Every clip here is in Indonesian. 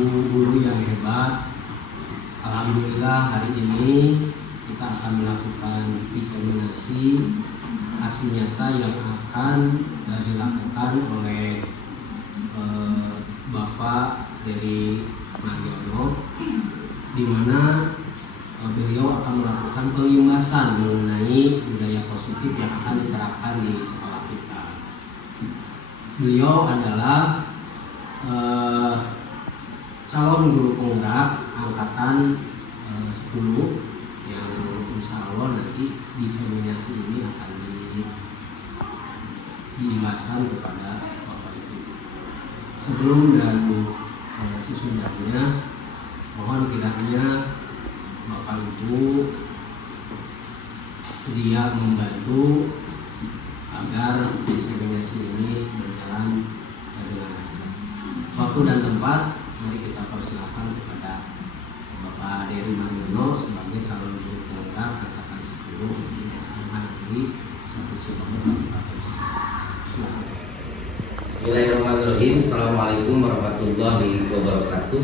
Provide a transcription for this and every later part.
ibu guru yang hebat. Alhamdulillah hari ini kita akan melakukan diseminasi aksi nyata yang akan dilakukan oleh Bapak dari Mariono, di mana beliau akan melakukan pengimasan mengenai budaya positif yang akan diterapkan di sekolah kita. Beliau adalah calon guru penggerak angkatan 10 yang insya Allah nanti diseminasi ini akan diimbaskan kepada Bapak Ibu. Sebelum dan sesudahnya, mohon kiranya Bapak Ibu sedia membantu agar diseminasi ini berjalan dengan lancar. Waktu dan tempat, mari kita persilakan kepada Bapak Dery Mariono sebagai calon guru penggerak angkatan 10 di SMA Negeri 1 Cibondo Kabupaten Silakan. Bismillahirrahmanirrahim. Assalamualaikum warahmatullahi wabarakatuh.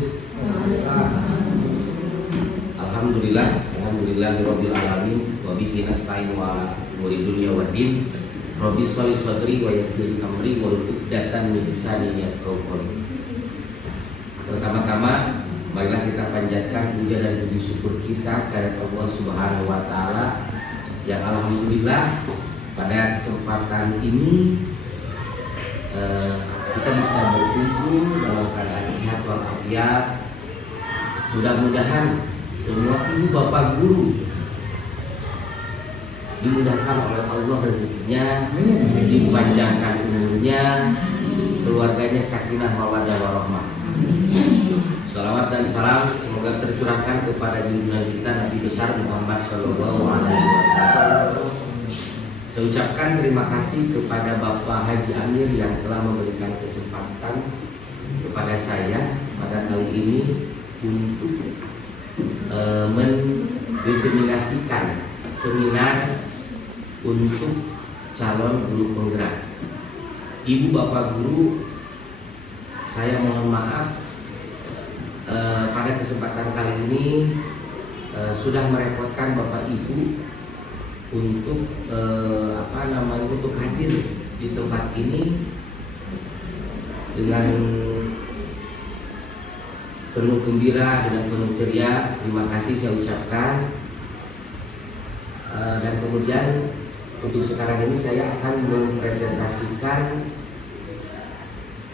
Alhamdulillahirabbil alamin wa bihi nasta'in wa umuri dunya waddin. Rabbi sholli sadri wa yassir amri wa hlul 'uqdatam min lisani yafqahu qawli. Pertama-tama marilah kita panjatkan puja dan puji syukur kita kepada Allah Subhanahu wa taala yang alhamdulillah pada kesempatan ini kita bisa berkumpul dalam keadaan sehat walafiat. Mudah-mudahan semua ibu bapak guru dimudahkan oleh Allah rezekinya, dipanjangkan umurnya, keluarganya sakinah mawaddah warahmah. Salawat dan salam semoga tercurahkan kepada junjungan kita Nabi besar Muhammad Shallallahu Alaihi Wasallam. Saya ucapkan terima kasih kepada Bapak Haji Amir yang telah memberikan kesempatan kepada saya pada kali ini untuk mendiseminasikan seminar untuk calon guru penggerak. Ibu bapak guru, saya mohon maaf pada kesempatan kali ini sudah merepotkan bapak ibu untuk untuk hadir di tempat ini dengan penuh gembira, dengan penuh ceria. Terima kasih saya ucapkan. Dan kemudian untuk sekarang ini saya akan mempresentasikan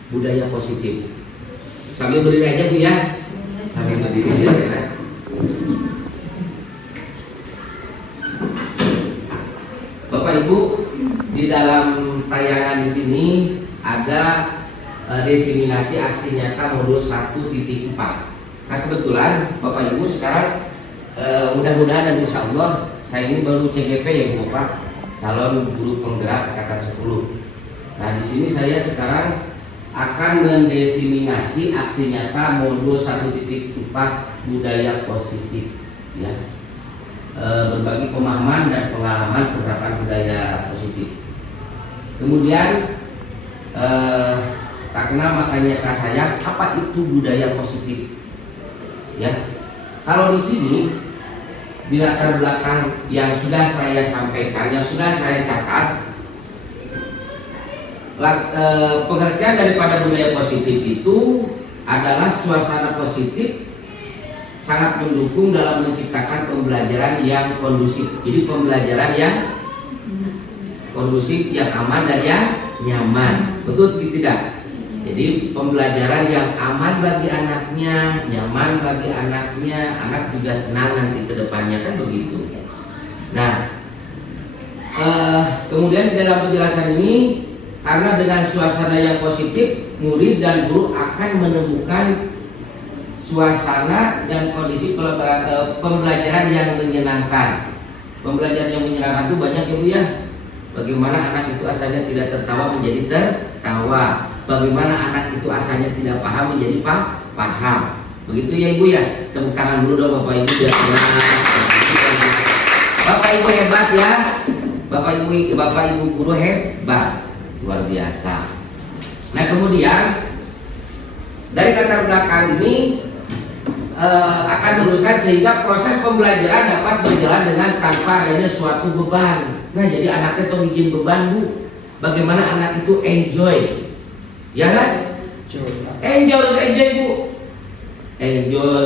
budaya positif. Sambil berdiri aja Bu ya. Sambil berdiri aja ya. Bapak Ibu, di dalam tayangan di sini ada diseminasi aksi nyata modul 1.4. Nah kebetulan Bapak Ibu sekarang mudah-mudahan dan insya Allah saya ini baru CGP ya Bu Bapak, calon guru penggerak angkatan 10. Nah di sini saya sekarang akan mendiseminasi aksi nyata modul 1.4 budaya positif ya. Berbagi pemahaman dan pengalaman penerapan budaya positif. Kemudian tak kenal makanya kata saya, apa itu budaya positif? Ya, kalau di sini di latar belakang yang sudah saya sampaikan, yang sudah saya catat, pengertian daripada budaya positif itu adalah suasana positif sangat mendukung dalam menciptakan pembelajaran yang kondusif. Jadi pembelajaran yang kondusif, yang aman dan yang nyaman. Betul tidak? Jadi pembelajaran yang aman bagi anaknya, nyaman bagi anaknya, anak juga senang nanti ke depannya, kan begitu. Nah, kemudian di dalam penjelasan ini, karena dengan suasana yang positif, murid dan guru akan menemukan suasana dan kondisi pembelajaran yang menyenangkan. Pembelajaran yang menyenangkan itu banyak ya Bu ya. Bagaimana anak itu asalnya tidak tertawa menjadi tertawa. Bagaimana anak itu asalnya tidak paham menjadi paham. Begitu ya Ibu ya. Tepuk tangan dulu dong Bapak Ibu. Bapak Ibu hebat ya. Bapak Ibu guru hebat. Luar biasa. Nah kemudian dari latar belakang ini akan meneruskan sehingga proses pembelajaran dapat berjalan dengan tanpa adanya suatu beban. Nah, jadi anaknya tuh bikin beban, Bu. Bagaimana anak itu enjoy, ya kan? Enjoy, harus enjoy, Bu. Enjoy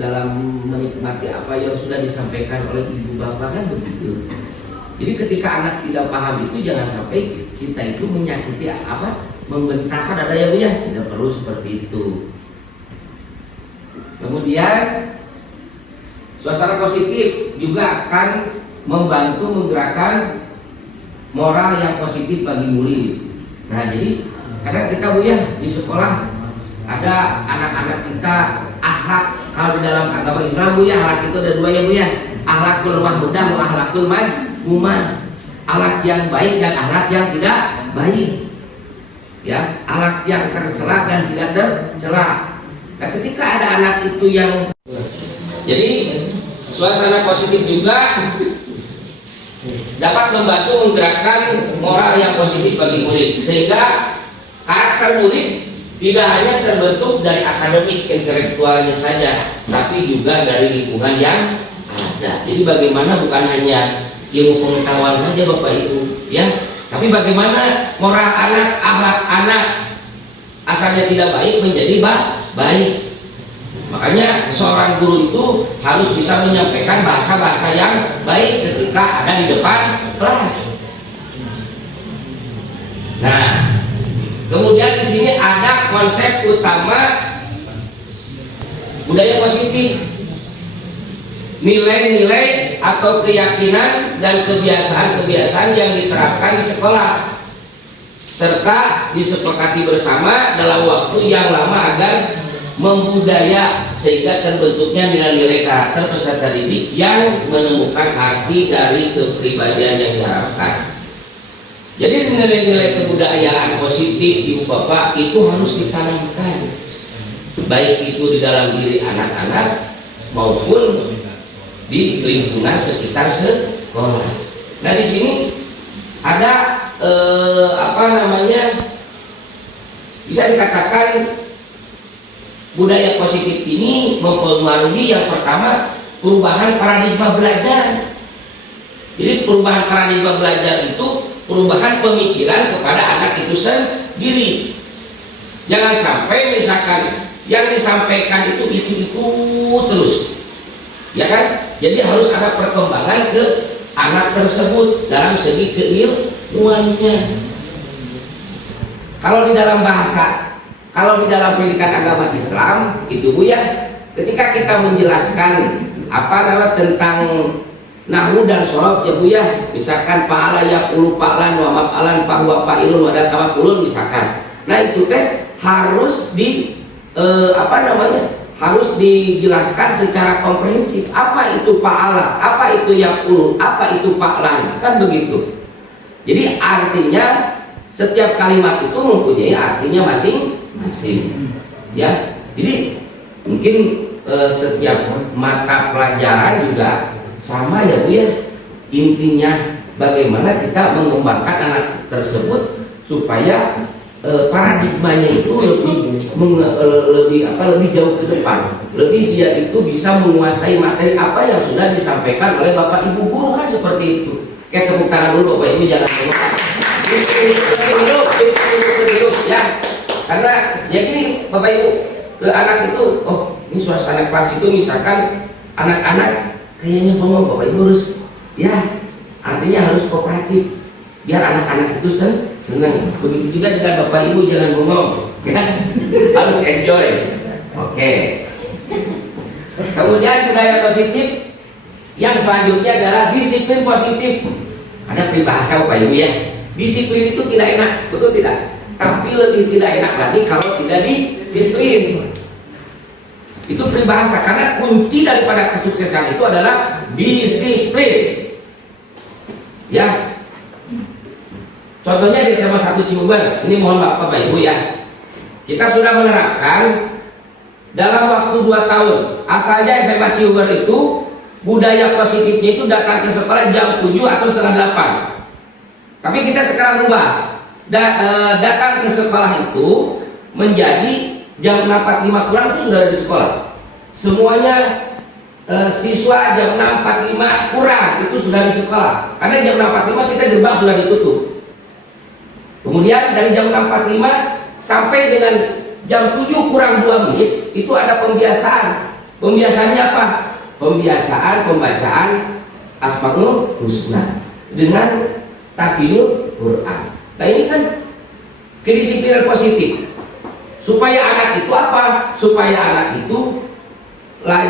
dalam menikmati apa yang sudah disampaikan oleh ibu bapak, kan begitu. Jadi ketika anak tidak paham itu, jangan sampai kita itu menyakiti membentangkan ada yang tidak perlu seperti itu. Kemudian suasana positif juga akan membantu menggerakkan moral yang positif bagi murid. Nah, jadi kadang kita di sekolah ada anak-anak kita akhlak, kalau di dalam agama Islam akhlak itu ada dua ya, akhlakul mahmudah wa akhlakul mazmumah. Akhlak yang baik dan akhlak yang tidak baik. Ya, akhlak yang tercela dan tidak tercela. Nah, ketika ada anak itu yang jadi suasana positif juga dapat membantu menggerakkan moral yang positif bagi murid, sehingga karakter murid tidak hanya terbentuk dari akademik intelektualnya saja, tapi juga dari lingkungan yang ada. Jadi bagaimana bukan hanya ilmu pengetahuan saja Bapak Ibu, ya, tapi bagaimana moral anak, akhlak anak asalnya tidak baik menjadi baik. Makanya seorang guru itu harus bisa menyampaikan bahasa-bahasa yang baik ketika ada di depan kelas. Nah, kemudian di sini ada konsep utama budaya positif. Nilai-nilai atau keyakinan dan kebiasaan-kebiasaan yang diterapkan di sekolah, serta disepakati bersama dalam waktu yang lama agar membudaya sehingga terbentuknya nilai-nilai karakter peserta didik yang menemukan arti dari kepribadian yang diharapkan. Jadi nilai-nilai kebudayaan positif di Bapak itu harus ditanamkan, baik itu di dalam diri anak-anak maupun di lingkungan sekitar sekolah. Nah, di sini ada bisa dikatakan budaya positif ini mempengaruhi yang pertama perubahan paradigma belajar. Jadi perubahan paradigma belajar itu perubahan pemikiran kepada anak itu sendiri. Jangan sampai misalkan yang disampaikan itu terus, ya kan? Jadi harus ada perkembangan ke anak tersebut dalam segi keilmuannya. Kalau di dalam bahasa, kalau di dalam pendidikan agama Islam itu ketika kita menjelaskan tentang nahwu dan sorab ya misalkan fa'ala yaqulu fa'lan wa maf'alan fa huwa fa'ilun wa tawakkulun misalkan. Nah, itu harus harus dijelaskan secara komprehensif. Apa itu fa'ala, apa itu yaqulu, apa itu fa'lan, kan begitu. Jadi artinya setiap kalimat itu mempunyai artinya masing-masing, ya. Jadi mungkin setiap mata pelajaran juga sama ya Bu ya. Intinya bagaimana kita mengembangkan anak tersebut supaya paradigmanya itu lebih jauh ke depan, lebih dia itu bisa menguasai materi apa yang sudah disampaikan oleh Bapak Ibu guru, kan seperti itu. Kayak tepuk tangan dulu Bapak Ibu, jangan hidup ya. Karena ya gini Bapak Ibu, ke anak itu, oh ini suasana kelas itu misalkan anak-anak kayaknya bengong, Bapak Ibu harus ya, artinya harus kooperatif biar anak-anak itu senang. Begitu juga dengan Bapak Ibu, jangan bengong ya, harus enjoy. Oke. Kemudian budaya positif yang selanjutnya adalah disiplin positif. Ada peribahasa Bapak Ibu ya, disiplin itu tidak enak, betul tidak? Tapi lebih tidak enak lagi kalau tidak disiplin. Itu peribahasa, karena kunci daripada kesuksesan itu adalah disiplin. Ya. Contohnya di SMA 1 Ciuber, ini mohon Bapak Ibu ya. Kita sudah menerapkan dalam waktu 2 tahun. Asalnya SMA Ciuber itu budaya positifnya itu datang ke sekolah jam 7 atau setengah 8. Tapi kita sekarang rubah. Datang ke sekolah itu menjadi jam 6.45 pulang itu sudah ada di sekolah. Semuanya siswa jam 6.45 kurang itu sudah di sekolah. Karena jam 6.45 kita gerbang sudah ditutup. Kemudian dari jam 6.45 sampai dengan jam 7 kurang 2 menit itu ada pembiasaan. Pembiasaannya apa? Pembiasaan pembacaan Asmaul Husna dengan tahfidz Quran. Nah ini kan kedisiplinan positif. Supaya anak itu apa? Supaya anak itu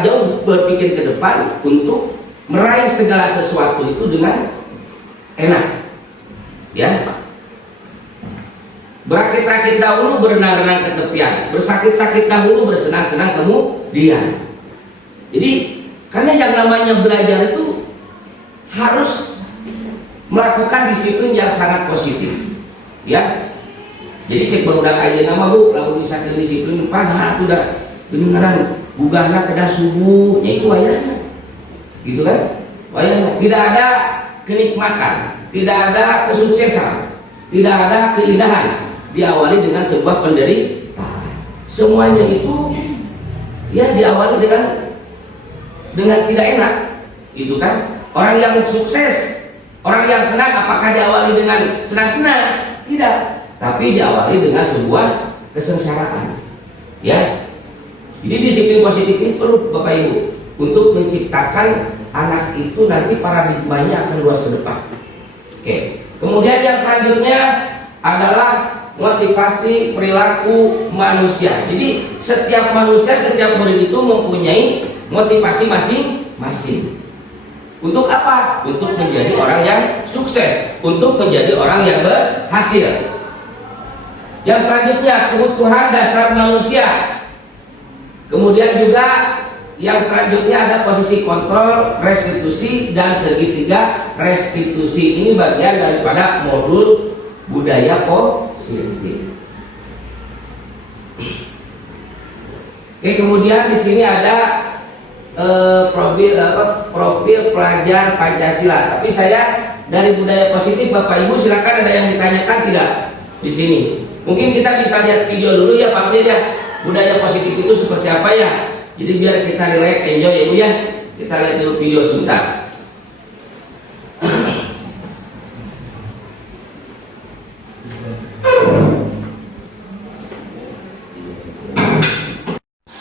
jauh berpikir ke depan untuk meraih segala sesuatu itu dengan enak. Ya. Berakit-rakit dahulu, berenang-renang ke tepian. Bersakit-sakit dahulu, bersenang-senang kemudian. Jadi, karena yang namanya belajar itu harus melakukan disiplin yang sangat positif. Ya. Jadi cek barudak aja nama bu, lalu bisa ke disiplin padahal udah beneran bugana kedah subuh, ya itu wayahnya. Gitu kan? Wayahnya. Tidak ada kenikmatan, tidak ada kesuksesan, tidak ada keindahan diawali dengan sebuah penderitaan. Semuanya itu ya diawali dengan tidak enak, gitu kan? Orang yang sukses, orang yang senang, apakah diawali dengan senang-senang? Tidak, tapi diawali dengan sebuah kesengsaraan. Ya, jadi disiplin positif ini perlu Bapak Ibu untuk menciptakan anak itu nanti paradigmanya akan luas ke depan. Oke. Kemudian yang selanjutnya adalah motivasi perilaku manusia. Jadi setiap manusia, setiap murid itu mempunyai motivasi masing-masing. Untuk apa? Untuk menjadi orang yang sukses, untuk menjadi orang yang berhasil. Yang selanjutnya kebutuhan dasar manusia. Kemudian juga yang selanjutnya ada posisi kontrol, restitusi, dan segitiga restitusi. Ini bagian daripada modul budaya positif. Oke, kemudian di sini ada profil pelajar Pancasila. Tapi saya dari budaya positif, Bapak Ibu silakan, ada yang ditanyakan tidak di sini? Mungkin kita bisa lihat video dulu ya Pak Mir ya. Budaya positif itu seperti apa ya? Jadi biar kita relax, enjoy ya Bu ya. Kita lihat dulu video sebentar.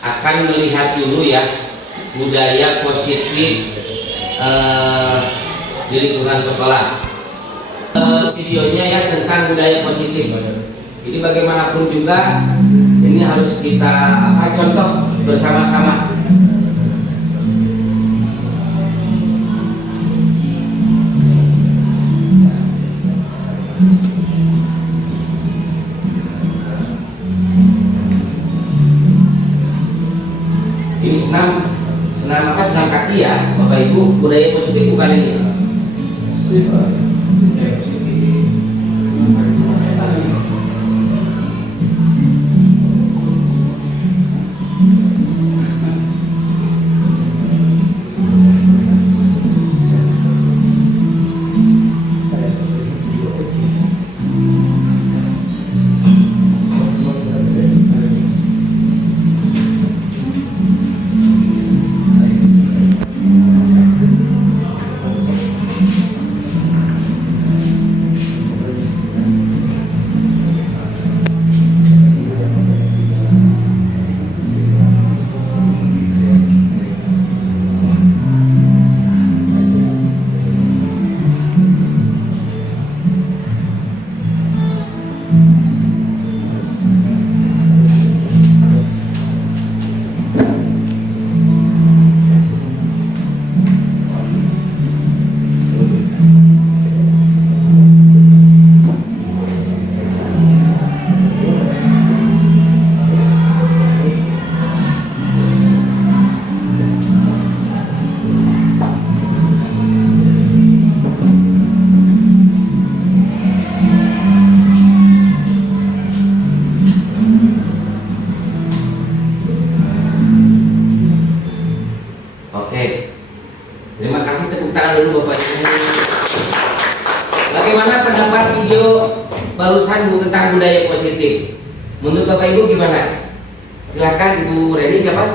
Akan melihat dulu ya budaya positif di lingkungan sekolah. Videonya ya tentang budaya positif. Jadi bagaimanapun juga ini harus kita contoh bersama-sama. Ini senam apa? Senam kaki ya, Bapak Ibu. Budaya positif bukan ini. Barusan tentang budaya positif. Menurut Bapak Ibu gimana? Silakan Ibu Reni siapa?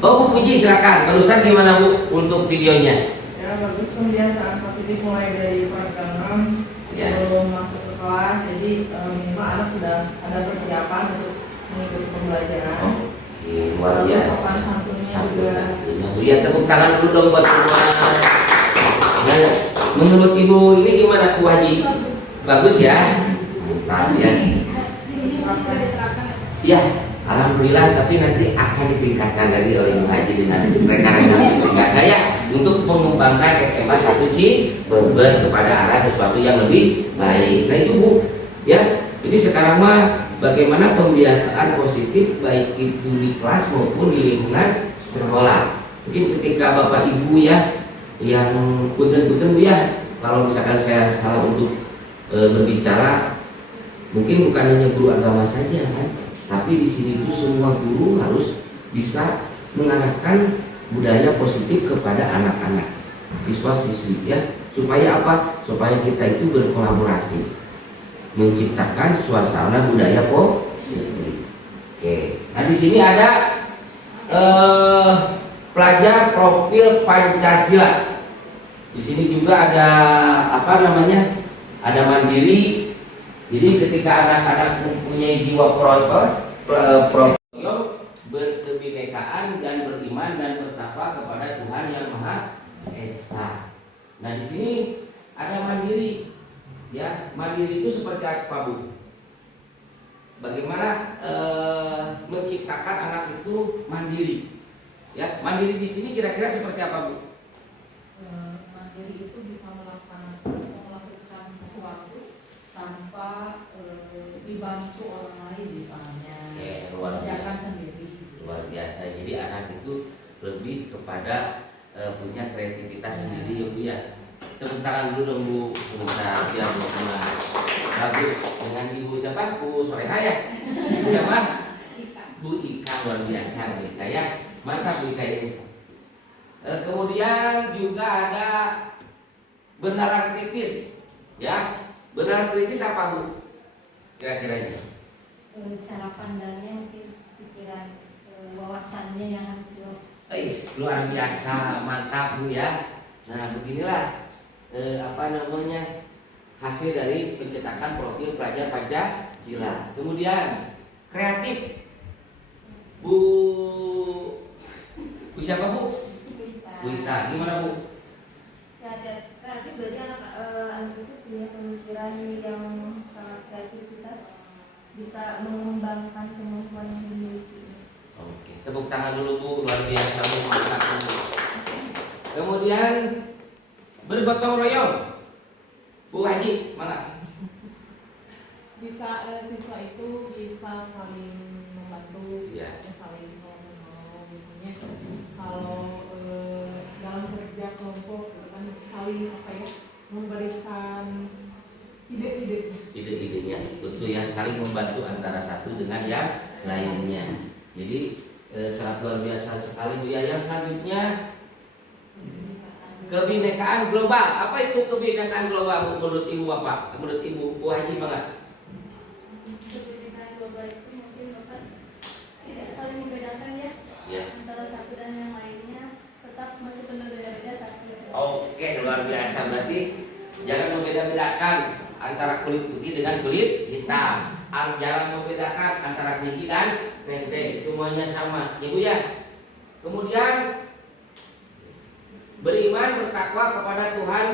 Oh Bu Puji silakan. Barusan gimana Bu untuk videonya? Ya bagus, pembiasaan positif mulai dari peregangan Ya. sebelum masuk ke kelas. Jadi minimal anak sudah ada persiapan untuk mengikuti pembelajaran. Oke, luar Lalu biasa. sopan santunnya juga. Satu-satunya. Bu, ya tepuk tangan dulu dong buat semua. Nah, menurut Ibu ini gimana Bu Haji? Bagus. Bagus ya? Mantap ya. Di sini bisa diterapkan. Ya, alhamdulillah, tapi nanti akan ditingkatkan lagi oleh Ibu Haji dengan rekan-rekan ditingkatkan ya untuk mengembangkan SMA 1 Ciberber kepada arah sesuatu yang lebih baik. Nah itu Bu, ya. Jadi sekarang mah bagaimana pembiasaan positif baik itu di kelas maupun di lingkungan sekolah. Mungkin ketika Bapak Ibu ya yang punten-punten Bu ya, kalau misalkan saya salah untuk berbicara, mungkin bukan hanya guru agama saja kan, tapi di sini tuh semua guru harus bisa mengarahkan budaya positif kepada anak-anak, siswa-siswi ya, supaya apa? Supaya kita itu berkolaborasi, menciptakan suasana budaya positif. Oke, nah di sini ada pelajar profil Pancasila. Di sini juga ada apa namanya? Ada mandiri. Jadi ketika anak-anak mempunyai jiwa berkebinekaan dan beriman dan bertakwa kepada Tuhan yang Maha Esa. Nah di sini ada mandiri, ya mandiri itu seperti apa Bu? Bagaimana menciptakan anak itu mandiri? Ya mandiri di sini kira-kira seperti apa Bu? Mandiri itu bisa melakukan sesuatu tanpa dibantu orang lain misalnya. Luar Kerjakan biasa. sendiri. Luar biasa. Jadi anak itu lebih kepada punya kreativitas sendiri ya Bu ya. Tepuk tangan dulu dong Bu. Sebentar biar bagus dengan Ibu siapa? Bu Soleha ya. Siapa? Bu Ika, luar biasa Bu Ika ya. Mantap Bu Ika ini. Kemudian juga ada benaran kritis ya. Benaran kritis apa Bu? Kira-kiranya? Cara pandangnya mungkin pikiran wawasannya yang harus luas. Luar biasa, mantap Bu ya. Nah beginilah apa namanya hasil dari pencetakan profil pelajar Pancasila. Kemudian kreatif, Bu siapa Bu? Bu Ita, gimana Bu? Kreatif berarti anak itu punya pemikiran yang sangat kreativitas, bisa mengembangkan kemampuan yang dimiliki. Oke, tepuk tangan dulu Bu, luar biasa Bu, mantap Bu. Kemudian bergotong royong, Bu Haji, mana? Bisa siswa itu bisa saling membantu, Ya. saling menolong. Misalnya kalau dalam kerja kelompok gitu kan saling apa ya memberikan ide-idenya. Ide-idenya, betul ya, saling membantu antara satu dengan yang lainnya. Jadi sangat luar biasa sekali Bu ya. Yang selanjutnya kebinekaan global. Apa itu kebinekaan global menurut Ibu Bapak? Menurut Ibu Bu Haji banget? Kebinekaan global itu mungkin Bapak tidak saling membedakan ya, Ya. antara satu dan yang lainnya, tetap masih penuh beda-beda satu. Oke, luar biasa. Berarti jangan membeda-bedakan antara kulit putih dengan kulit hitam. Jangan membedakan antara tinggi dan pendek. Semuanya sama, ya Bu ya. Kemudian beriman bertakwa kepada Tuhan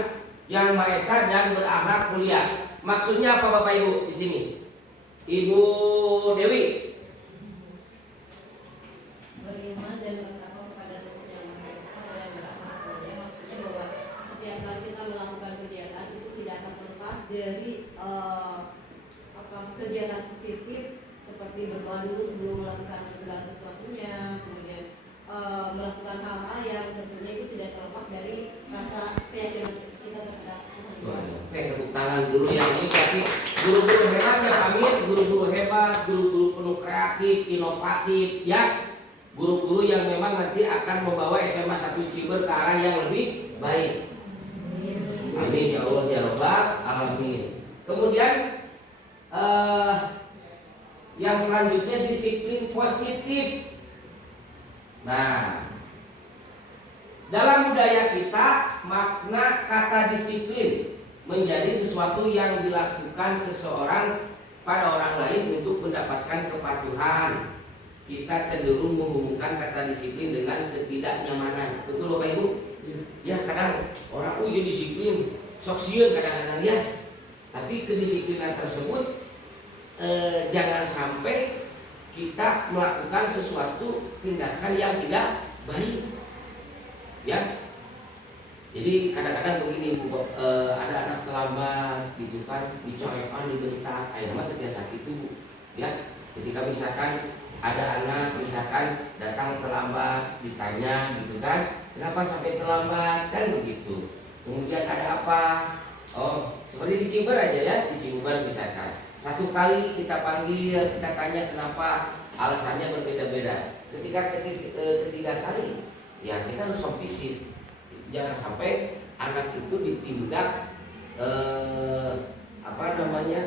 yang Maha Esa dan berakhlak mulia. Maksudnya apa Bapak Ibu di sini? Ibu Dewi. Beriman dan bertakwa kepada Tuhan yang Maha Esa dan berakhlak mulia. Maksudnya bahwa setiap kali kita melakukan kegiatan itu tidak akan terlepas dari kegiatan positif seperti berdoa dulu sebelum melakukan segala sesuatunya, kemudian melakukan hal-hal yang tentunya itu tidak terlepas dari rasa keyakinan kita terhadap Tuhan. Oke, tepuk tangan dulu yang ini berarti guru-guru hebat ya pamit, guru-guru hebat, guru-guru penuh kreatif, inovatif ya. Guru-guru yang memang nanti akan membawa SMA 1 Ciber ke arah yang lebih baik. Amin ya Allah ya Rabbal alamin. Kemudian Yang selanjutnya disiplin positif. Nah, dalam budaya kita makna kata disiplin menjadi sesuatu yang dilakukan seseorang pada orang lain untuk mendapatkan kepatuhan. Kita cenderung menghubungkan kata disiplin dengan ketidaknyamanan. Betul Bapak Ibu? Ya, kadang orang ya disiplin, sok sieun kadang-kadang ya. Tapi kedisiplinan tersebut jangan sampai kita melakukan sesuatu tindakan yang tidak baik. Ya. Jadi kadang-kadang begini Bu, ada anak terlambat gitu kan, dicorekan, dibentak, nama terbiasa itu ya. Ketika misalkan ada anak misalkan datang terlambat, ditanya gitu kan, kenapa sampai terlambat kan begitu. Kemudian ada apa? Oh, seperti di Cimber aja ya, di Cimber misalkan. Satu kali kita panggil, kita tanya kenapa, alasannya berbeda-beda. Ketika ketiga kali, ya kita harus memvisit. Jangan sampai anak itu ditindak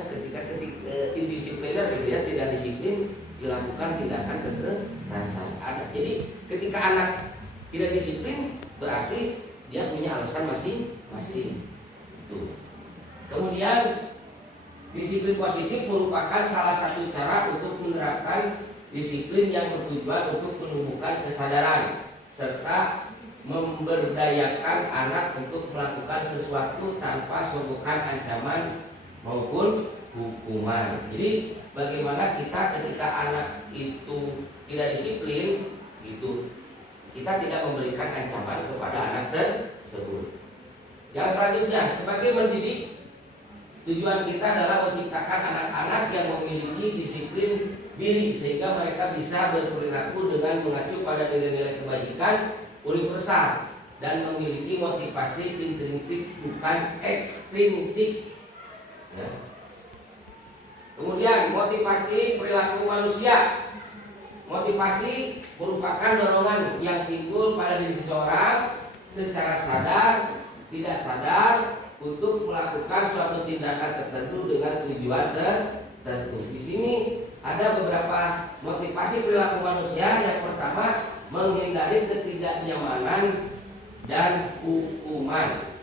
ketika indisipliner, dia tidak disiplin, dilakukan tindakan kekerasan. Jadi ketika anak tidak disiplin berarti dia punya alasan masing-masing. Kemudian disiplin positif merupakan salah satu cara untuk menerapkan disiplin yang bertujuan untuk menumbuhkan kesadaran serta memberdayakan anak untuk melakukan sesuatu tanpa sungguhan ancaman maupun hukuman. Jadi bagaimana kita ketika anak itu tidak disiplin itu kita tidak memberikan ancaman kepada anak tersebut. Yang selanjutnya, sebagai mendidik, tujuan kita adalah menciptakan anak-anak yang memiliki disiplin diri sehingga mereka bisa berperilaku dengan mengacu pada nilai-nilai kebajikan universal dan memiliki motivasi intrinsik bukan ekstrinsik. Ya. Kemudian motivasi perilaku manusia. Motivasi merupakan dorongan yang timbul pada diri seseorang secara sadar, tidak sadar untuk melakukan suatu tindakan tertentu dengan tujuan tertentu. Di sini ada beberapa motivasi perilaku manusia. Yang pertama, menghindari ketidaknyamanan dan hukuman.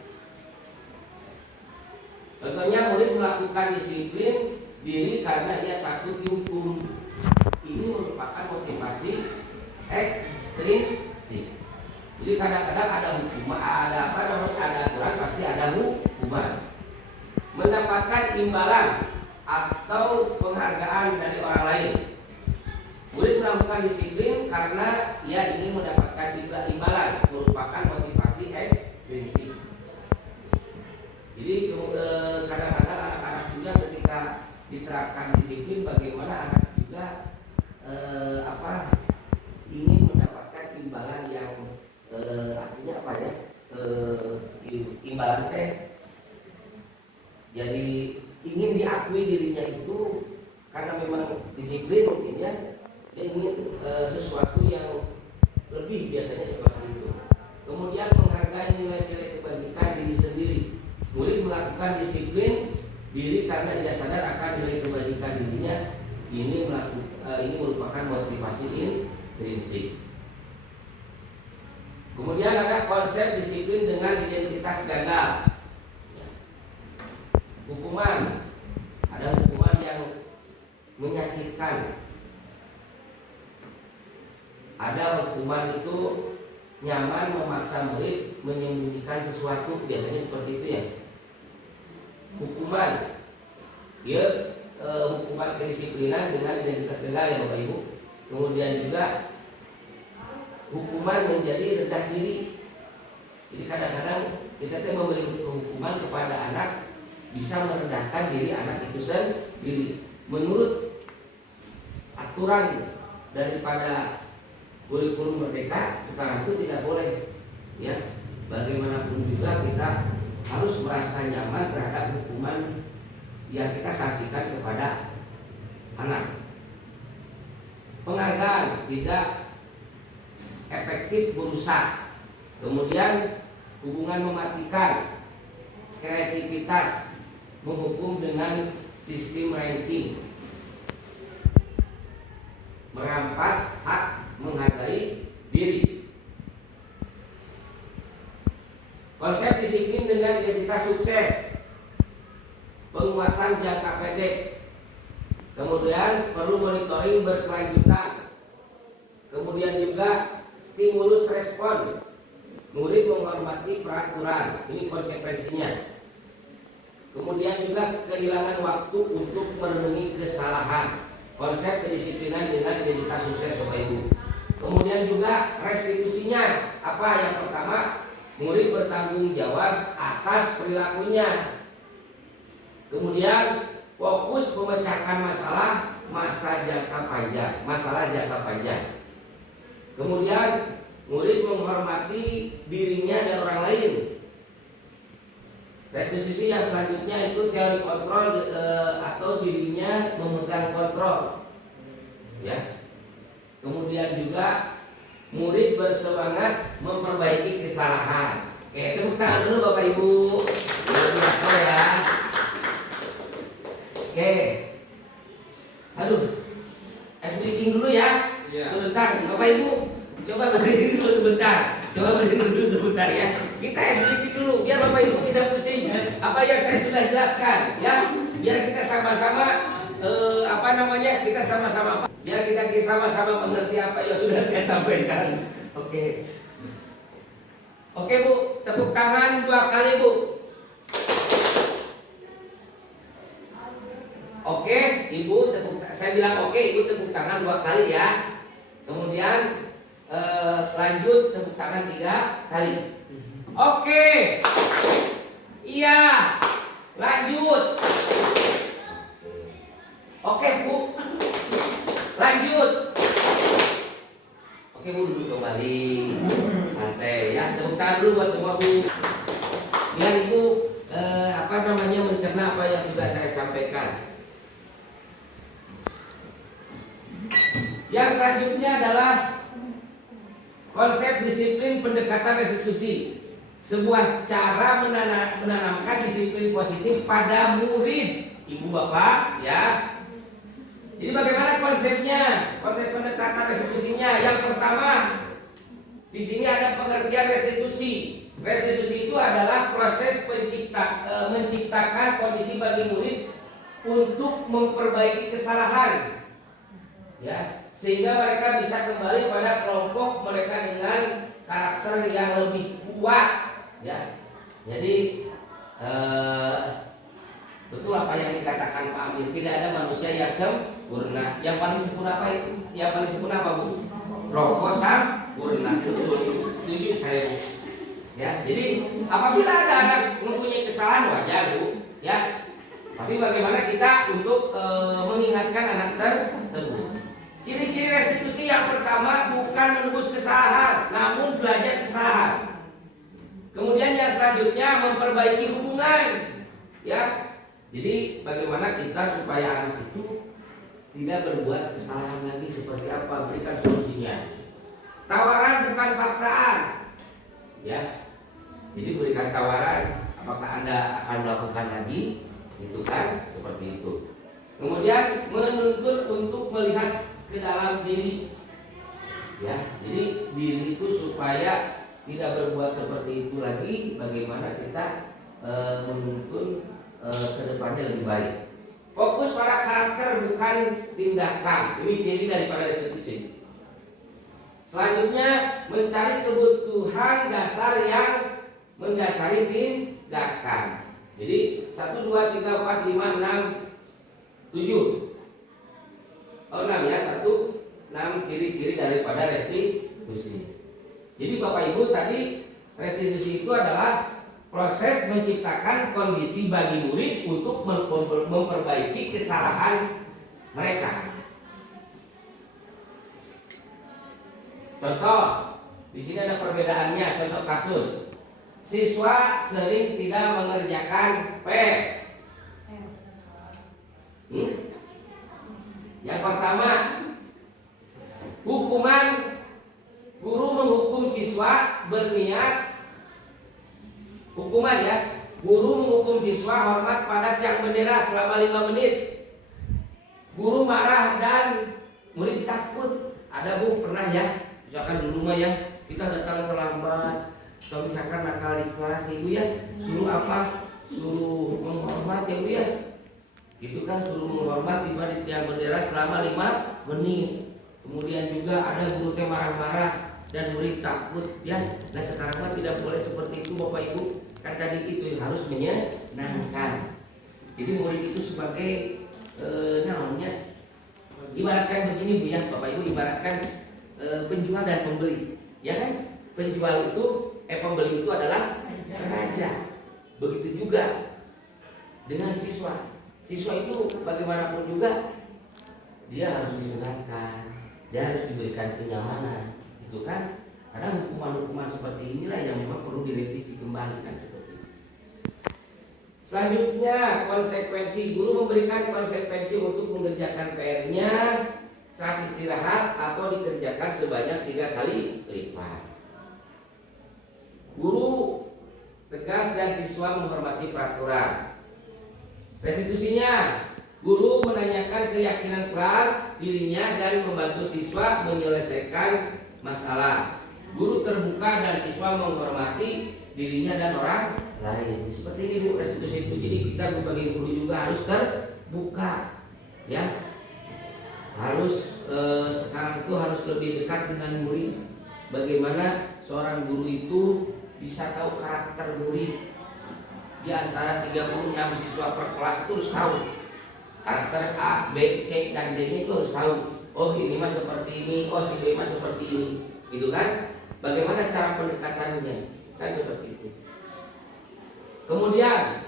Contohnya, murid melakukan disiplin diri karena ia takut dihukum. Ini merupakan motivasi ekstrinsik. Jadi kadang-kadang ada hukuman, ada aturan, pasti ada hukuman. Mendapatkan imbalan atau penghargaan dari orang lain. Murid melakukan disiplin karena ia ingin mendapatkan imbalan, merupakan motivasi ekstrinsik. Jadi kadang-kadang anak-anak juga ketika diterapkan disiplin, bagaimana anak juga ingin mendapatkan imbalan yang artinya apa ya? Imbalan jadi ingin diakui dirinya itu karena memang disiplin mungkin ya. Dia ingin sesuatu yang lebih, biasanya seperti itu. Kemudian menghargai nilai-nilai kebajikan diri sendiri. Murid melakukan disiplin diri karena dia sadar akan nilai kebajikan dirinya. Ini merupakan motivasi intrinsik. Kemudian ada konsep disiplin dengan identitas gagal. Hukuman, ada hukuman yang menyakitkan. Ada hukuman itu nyaman memaksa murid menyembunyikan sesuatu, biasanya seperti itu ya. Hukuman, dia hukuman kedisiplinan dengan identitas gagal ya Bapak Ibu. Kemudian juga hukuman menjadi rendah diri. Jadi kadang-kadang kita memberi hukuman kepada anak bisa merendahkan diri anak itu sendiri. Menurut aturan daripada kurikulum Merdeka sekarang itu tidak boleh. Ya, bagaimanapun juga kita harus merasa nyaman terhadap hukuman yang kita sanksikan kepada anak. Penghargaan tidak efektif merusak. Kemudian hubungan mematikan, kreativitas, menghukum dengan sistem ranking. sukses, penguatan jangka pendek, kemudian perlu monitoring berkelanjutan, kemudian juga stimulus respon, murid menghormati peraturan, ini konsekuensinya. Kemudian juga kehilangan waktu untuk merenungi kesalahan, konsep kedisiplinan dengan identitas sukses Bapak Ibu. Kemudian juga restitusinya, apa yang pertama, murid bertanggung jawab atas perilakunya. Kemudian fokus memecahkan masalah masalah jangka panjang. Kemudian murid menghormati dirinya dan orang lain. Restitusi yang selanjutnya itu teori kontrol atau dirinya memegang kontrol. Ya. Kemudian juga murid bersemangat memperbaiki kesalahan. Oke, tepuk tangan dulu Bapak Ibu. Luar biasa ya. Oke. Aduh. Ice breaking dulu ya. Iya. Sebentar, Bapak Ibu. Coba berdiri dulu sebentar. Ya. Kita ice breaking dulu biar Bapak Ibu tidak pusing. Apa yang saya sudah jelaskan ya. Biar kita sama-sama biar kita sama-sama mengerti apa yang sudah saya sampaikan. Oke. Oke Bu, tepuk tangan 2 kali Bu. Oke, Ibu saya bilang oke, Ibu tepuk tangan 2 kali ya. Kemudian lanjut tepuk tangan 3 kali. Oke. Iya. Lanjut. Oke Bu. Lanjut. Oke Bu, duduk kembali. Santai ya. Tepuk tangan dulu buat semua Bu. Biar Ibu mencerna apa yang sudah saya sampaikan. Yang selanjutnya adalah konsep disiplin pendekatan restitusi. Sebuah cara menanamkan disiplin positif pada murid. Ibu Bapak ya. Jadi bagaimana konsepnya? Konsep pendekatan restitusinya. Yang pertama, di sini ada pengertian restitusi. Restitusi itu adalah proses menciptakan kondisi bagi murid untuk memperbaiki kesalahan. Ya, sehingga mereka bisa kembali pada kelompok mereka dengan karakter yang lebih kuat. Ya, jadi betul apa yang dikatakan Pak Amir, tidak ada manusia yang sempurna. Yang paling sempurna apa itu? Yang paling sempurna apa Bu? Rokok sempurna. Betul, setuju saya Bu. Ya, jadi apabila ada anak mempunyai kesalahan wajar Bu, ya. Tapi bagaimana kita untuk mengingatkan anak tersebut? Ciri-ciri restitusi yang pertama bukan menebus kesalahan, namun belajar kesalahan. Kemudian yang selanjutnya memperbaiki hubungan, ya. Jadi bagaimana kita supaya anak itu tidak berbuat kesalahan lagi, seperti apa? Berikan solusinya. Tawaran bukan paksaan, ya. Jadi berikan tawaran, apakah Anda akan melakukan lagi? Itu kan seperti itu. Kemudian menuntut untuk melihat ke dalam diri, ya. Jadi diri itu supaya tidak berbuat seperti itu lagi. Bagaimana kita menuntun kedepannya lebih baik. Fokus pada karakter bukan tindakan. Ini ciri daripada restitusi. Selanjutnya mencari kebutuhan dasar yang mendasari tindakan. Jadi 1, 2, 3, 4, 5, 6, 7. Oh 6 ya, 6 ciri-ciri daripada restitusi. Jadi Bapak Ibu, tadi restitusi itu adalah proses menciptakan kondisi bagi murid untuk memperbaiki kesalahan mereka. Contoh, di sini ada perbedaannya. Contoh kasus, siswa sering tidak mengerjakan PR. Yang pertama, hukuman guru menghukum siswa berniat. Hukuman ya, guru menghukum siswa hormat pada tiang bendera selama 5 menit. Guru marah dan murid takut. Ada Bu, pernah ya? Misalkan di rumah ya, kita datang terlambat, atau misalkan nakal di kelas, Ibu ya suruh apa? suruh menghormat ya Bu ya. Gitu kan, suruh menghormat di tiang bendera selama 5 menit. Kemudian juga ada guru teh marah-marah dan murid takut ya. Nah sekarang mah tidak boleh seperti itu Bapak Ibu. Kan tadi itu harus menyenangkan. Jadi murid itu sebagai namanya ibaratkan begini Bu ya Bapak Ibu, ibaratkan penjual dan pembeli. Ya kan? Penjual itu pembeli itu adalah raja. Begitu juga dengan siswa. Siswa itu bagaimanapun juga dia harus disenangkan, dia harus diberikan kenyamanan, gitu kan? Karena hukuman-hukuman seperti inilah yang memang perlu direvisi kembali kan seperti itu. Selanjutnya konsekuensi, guru memberikan konsekuensi untuk mengerjakan PR-nya saat istirahat atau dikerjakan sebanyak 3 kali lipat. Guru tegas dan siswa menghormati peraturan. Restitusinya, guru menanyakan keyakinan kelas dirinya dan membantu siswa menyelesaikan masalah. Guru terbuka dan siswa menghormati dirinya dan orang lain. Seperti ini Bu restitusi itu. Jadi kita sebagai guru juga harus terbuka, ya. Harus sekarang itu harus lebih dekat dengan murid. Bagaimana seorang guru itu bisa tahu karakter murid. Di antara 36 siswa per kelas itu harus tahu karakter A, B, C, dan D-nya itu harus tahu. Oh ini mah seperti ini, oh si B mah seperti ini, gitu kan? Bagaimana cara pendekatannya? Kan seperti itu. Kemudian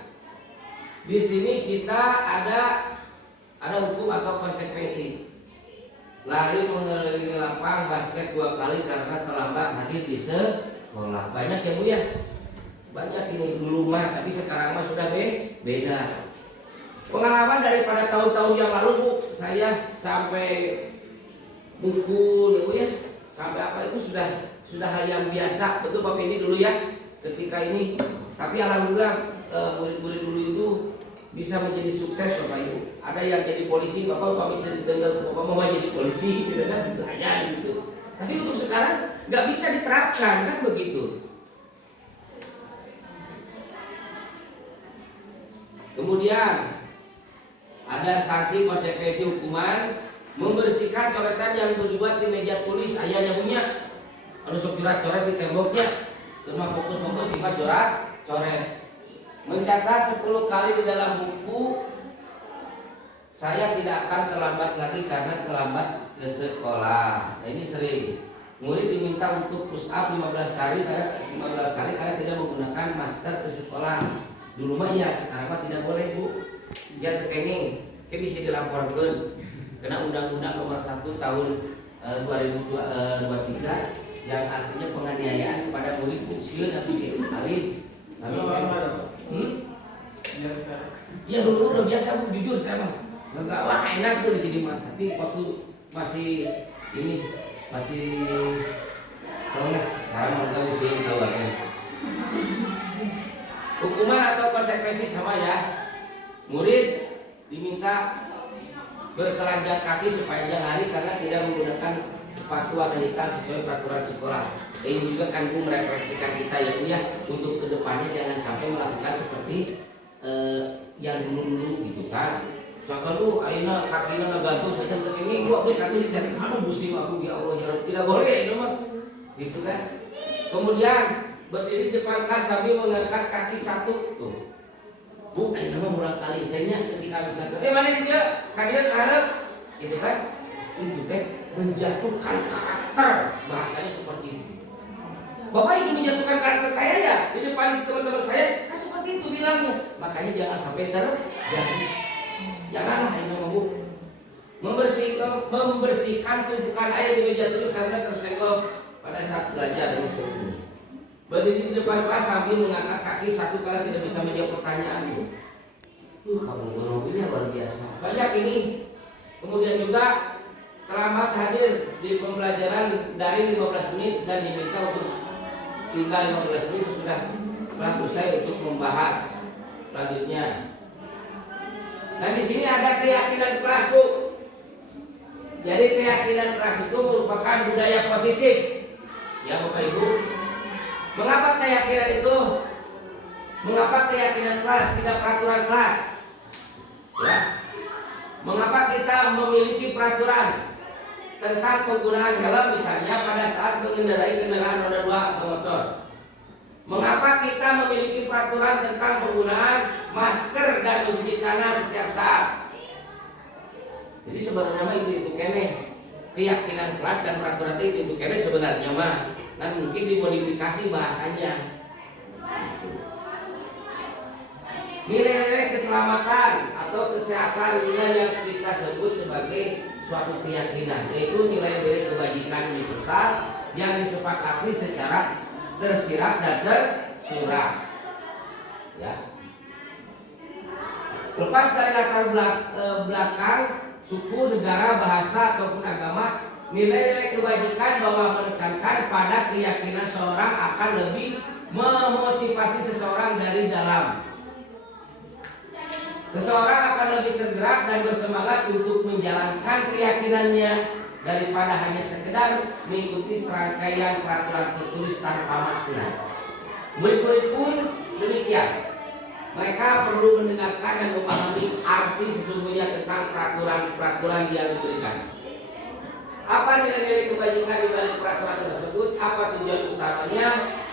di sini kita ada hukum atau konsekuensi. Lari mengelilingi lapang basket 2 kali karena terlambat hadir di sekolah. Banyak ya Bu ya? Banyak ini dulu mah, tapi sekarang mah sudah beda. Pengalaman daripada tahun-tahun yang lalu Bu, saya sampai mukul ya Bu ya, sampai apa itu sudah hal yang biasa. Betul Bapak ini dulu ya, ketika ini. Tapi alhamdulillah murid-murid dulu itu bisa menjadi sukses Bapak Ibu. Ada yang jadi polisi, Bapak minta ditengah, Bapak mau jadi polisi, gitu kan? Itu aja gitu. Tapi untuk sekarang nggak bisa diterapkan kan begitu. Kemudian ada sanksi konsekuensi hukuman, membersihkan coretan yang dibuat di meja tulis ayahnya punya. Anu sok coret-coret di temboknya, cuma fokus-fokus di coret. Mencatat 10 kali di dalam buku, saya tidak akan terlambat lagi karena terlambat ke sekolah. Nah, ini sering. Murid diminta untuk push up 15 kali karena tidak menggunakan masker ke sekolah. Dulu mah ya, sekarang mah tidak boleh Bu. Dia terkenging, bisa dilaporkan kena Undang-Undang Nomor 1 Tahun 2023 yang artinya penganiayaan kepada murid Bu. Sieun tapi hari. Ya dulu udah biasa Bu, jujur saya mah. Enggak wah enak Bu di sini mah. Tapi waktu masih keles, sekarang enggak bisa tawarnya. Hukuman atau konsekuensi sama ya. Murid diminta bertelanjang kaki sepanjang hari karena tidak menggunakan sepatu warna hitam sesuai peraturan sekolah. Ini juga kan Bu merefleksikan kita ya Bu ya, untuk kedepannya jangan sampai melakukan seperti yang dulu-dulu gitu kan. Soalnya lu ayeuna kakina ngagantung saja tekenging gua beli kaki cari aduh gusti aku ya Allah ya Rabbi, tidak boleh itu mah. Gitu kan. Kemudian berdiri di depan kelas sambil mengangkat kaki satu tuh. Bu, ayeuna mah murah kali tehnya ketika bisa mana dia? Kadia karep gitu kan. Itu teh menjatuhkan karakter, bahasanya seperti itu. Bapak ingin menjatuhkan karakter saya ya di depan teman-teman saya, kan seperti itu bilangnya. Makanya jangan sampai terjadi. Janganlah ini Bu. Membersihkan tumpukan air di meja tulis karena tersenggol pada saat belajar ini sebetulnya. Berdiri di depan kelas sambil mengangkat kaki satu kali tidak bisa menjawab pertanyaan Bu. Kamu ngomongnya luar biasa. Banyak ini. Kemudian juga terlambat hadir di pembelajaran dari 15 menit dan diminta untuk tinggal 15 menit sudah kelas usai untuk membahas selanjutnya. Nah di sini ada keyakinan kelas Bu. Jadi keyakinan kelas itu merupakan budaya positif. Ya Bapak Ibu. Mengapa keyakinan itu? Mengapa keyakinan kelas tidak peraturan kelas? Ya. Mengapa kita memiliki peraturan tentang penggunaan helm misalnya pada saat mengendarai kendaraan roda 2 atau motor? Mengapa kita memiliki peraturan tentang penggunaan masker dan mencuci tangan setiap saat? Jadi sebenarnya mah itu kene keyakinan kelas dan peraturan itu kene sebenarnya mah dan mungkin dimodifikasi bahasanya. Nilai-nilai keselamatan atau kesehatan inilah yang kita sebut sebagai suatu keyakinan, yaitu nilai-nilai kebajikan universal yang disepakati secara tersirat dan tersurat. Ya. Lepas dari latar belakang suku, negara, bahasa ataupun agama, nilai-nilai kebajikan bahwa menekankan pada keyakinan seorang akan lebih memotivasi seseorang dari dalam. Seseorang akan lebih tergerak dan bersemangat untuk menjalankan keyakinannya daripada hanya sekedar mengikuti serangkaian peraturan tertulis tanpa makna. Murid-murid pun demikian. Mereka perlu mendengarkan dan memahami arti sesungguhnya tentang peraturan-peraturan yang diberikan. Apa nilai-nilai kebajikan di balik peraturan tersebut? Apa tujuan utamanya?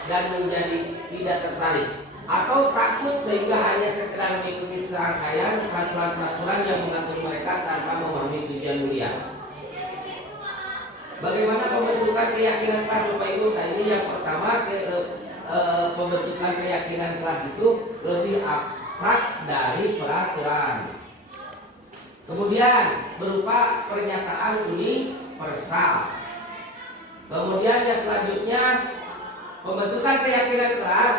Dan menjadi tidak tertarik atau takut sehingga hanya sekedar mengikuti serangkaian peraturan-peraturan yang mengatur mereka tanpa memahami tujuan mulia. Bagaimana pembentukan keyakinan kelas Bapak Ibu? Nah, ini yang pertama pembentukan keyakinan kelas itu lebih abstrak dari peraturan. Kemudian berupa pernyataan universal. Kemudian yang selanjutnya pembentukan keyakinan kelas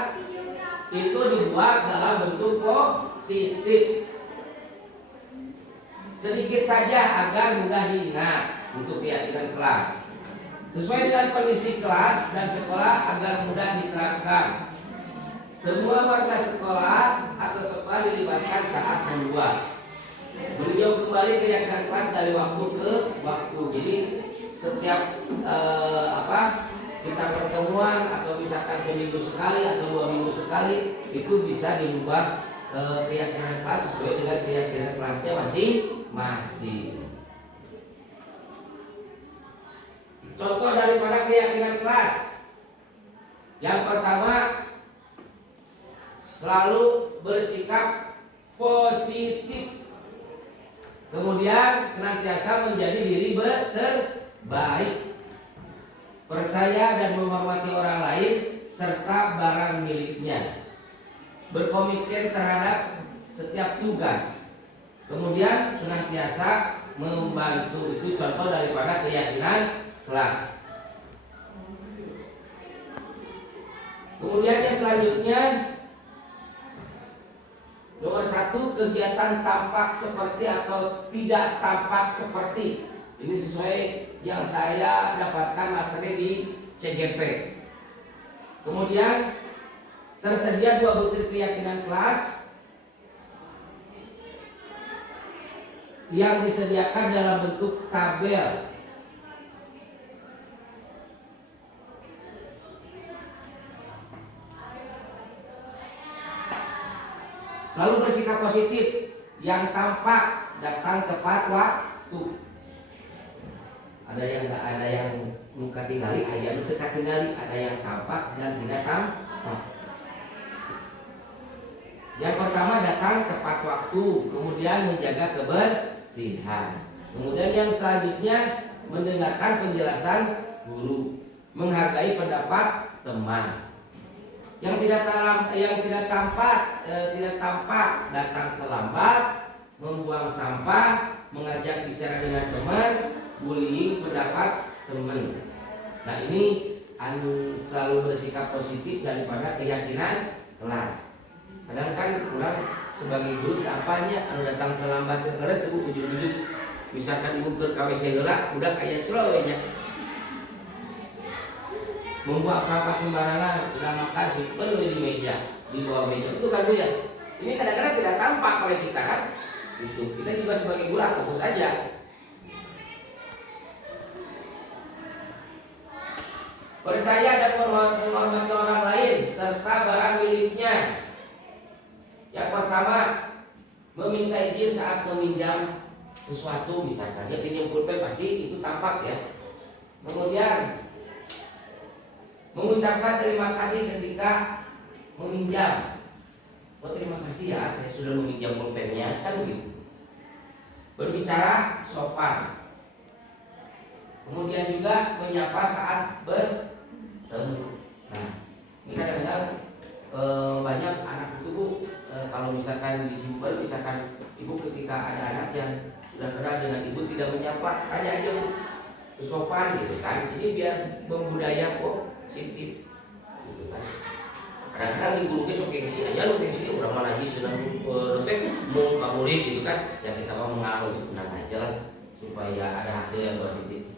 itu dibuat dalam bentuk positif. Sedikit saja agar mudah diingat untuk keyakinan kelas. Sesuai dengan kondisi kelas dan sekolah agar mudah diterapkan. Semua warga sekolah atau sekolah dilibatkan saat membuat. Meninjau kembali keyakinan kelas dari waktu ke waktu. Jadi setiap kita pertemuan atau misalkan seminggu sekali atau 2 minggu sekali itu bisa diubah keyakinan kelas sesuai dengan keyakinan kelasnya masing-masing. Contoh daripada keyakinan kelas yang pertama, selalu bersikap positif. Kemudian senantiasa menjadi diri terbaik. Percaya dan menghormati orang lain serta barang miliknya. Berkomitmen terhadap setiap tugas. Kemudian senantiasa membantu. Itu contoh daripada keyakinan kelas. Kemudian yang selanjutnya, nomor 1, kegiatan tampak seperti atau tidak tampak seperti. Ini sesuai yang saya dapatkan materi di CGP. Kemudian tersedia 2 butir keyakinan kelas yang disediakan dalam bentuk tabel. Selalu bersikap positif, yang tampak, datang tepat waktu. Ada yang muka tingali, ada yang dekat tingali, ada yang tampak dan tidak tampak. Yang pertama datang tepat waktu, kemudian menjaga kebersihan. Kemudian yang selanjutnya mendengarkan penjelasan guru, menghargai pendapat teman. Yang tidak tampak datang terlambat, membuang sampah, mengajak bicara dengan teman, bullying pendapat teman. Nah, ini selalu bersikap positif daripada keyakinan kelas. Kadang kan orang sebagai guru apanya datang terlambat terus ibu ujung-ujung misalkan ibu ke KWC gerak udah kayak celowenya. Membuang sampah sembarangan, sudah makan simpen di meja, di bawah meja itu kan Bu ya. Ini kadang-kadang tidak tampak oleh kita kan. Itu kita juga sebagai guru fokus aja. Percaya dan menghormati orang lain serta barang miliknya. meminta izin saat meminjam sesuatu, misalkan dia pinjam pulpen pasti itu tampak ya. Kemudian mengucapkan terima kasih ketika meminjam. Oh terima kasih ya, saya sudah meminjam pulpennya, kan begitu. Berbicara sopan. Kemudian juga menyapa saat bertemu. Nah, ini kadang-kadang banyak anak itu Bu, kalau misalkan di Sumber, misalkan ibu ketika ada anak yang sudah kenal dengan ibu tidak menyapa, tanya aja Bu, sopan gitu kan. Ini biar membudaya kok, sintip gitu kan. Kadang-kadang di guru besok kayak sini aja, lo kayak sini udah mana lagi sedang mau kamurit gitu kan. Ya kita mau mengalah untuk tenang aja lah, supaya ada hasil yang positif.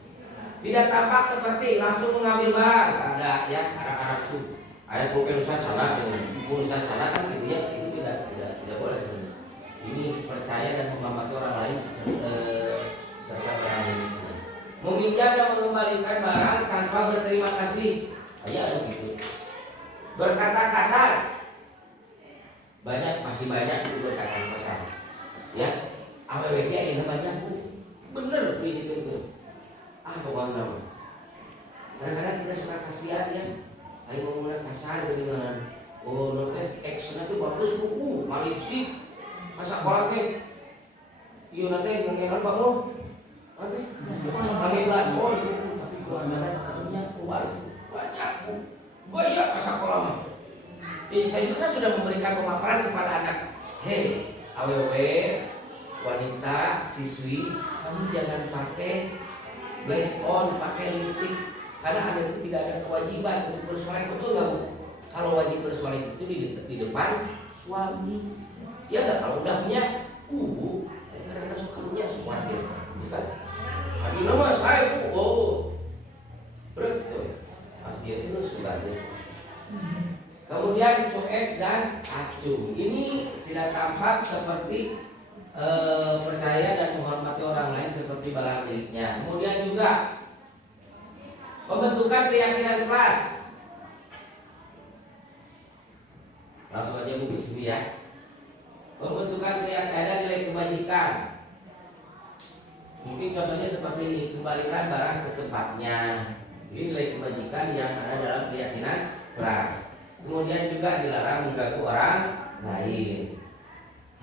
Tidak tampak seperti langsung mengambil barang, ada ya anak-anak tuh. Ada pulpen Ustaz salah dengan Ustaz salah kan gitu ya, itu tidak boleh sebenarnya. Ini percaya dan menghormati orang lain serta orang lain. Meminjam dan mengembalikan barang tanpa berterima kasih, ya begitu. Berkata kasar, masih banyak itu berkata kasar. Ya, AWWG ini banyak Bu, bener di situ itu. Bawang nama. Kadang-kadang kita suka kasihan ya. Ayo mulai kasar dengan oh nanti actionnya tuh bagus Bu, malip sih. Masa kolak teh. Iya nanti ngengenan Pak Bro. Nanti kami belas tapi kalau sebenarnya karunya banyak Bu. Banyak masa kolak mah. Saya juga sudah memberikan pemaparan kepada anak. Hei, AWW, wanita, siswi, kamu jangan pakai blush on, pakai lipstick, karena Anda itu tidak ada kewajiban untuk bersuara, betul nggak Bu? Kalau wajib bersuara itu di depan suami. Ya nggak, kalau udah punya kadang-kadang suka punya khawatir, kan? Tapi nama saya Bu, betul. Pas dia itu suka deh. Kemudian cuek dan acuh, ini tidak tampak seperti percaya dan menghormati orang lain seperti barang miliknya. Kemudian juga pembentukan keyakinan kelas. Langsung aja Bu di sini ya. Pembentukan keyakinan nilai kebajikan. Mungkin contohnya seperti ini, kembalikan barang ke tempatnya. Ini nilai kebajikan yang ada dalam keyakinan kelas. Kemudian juga dilarang mengganggu orang lain.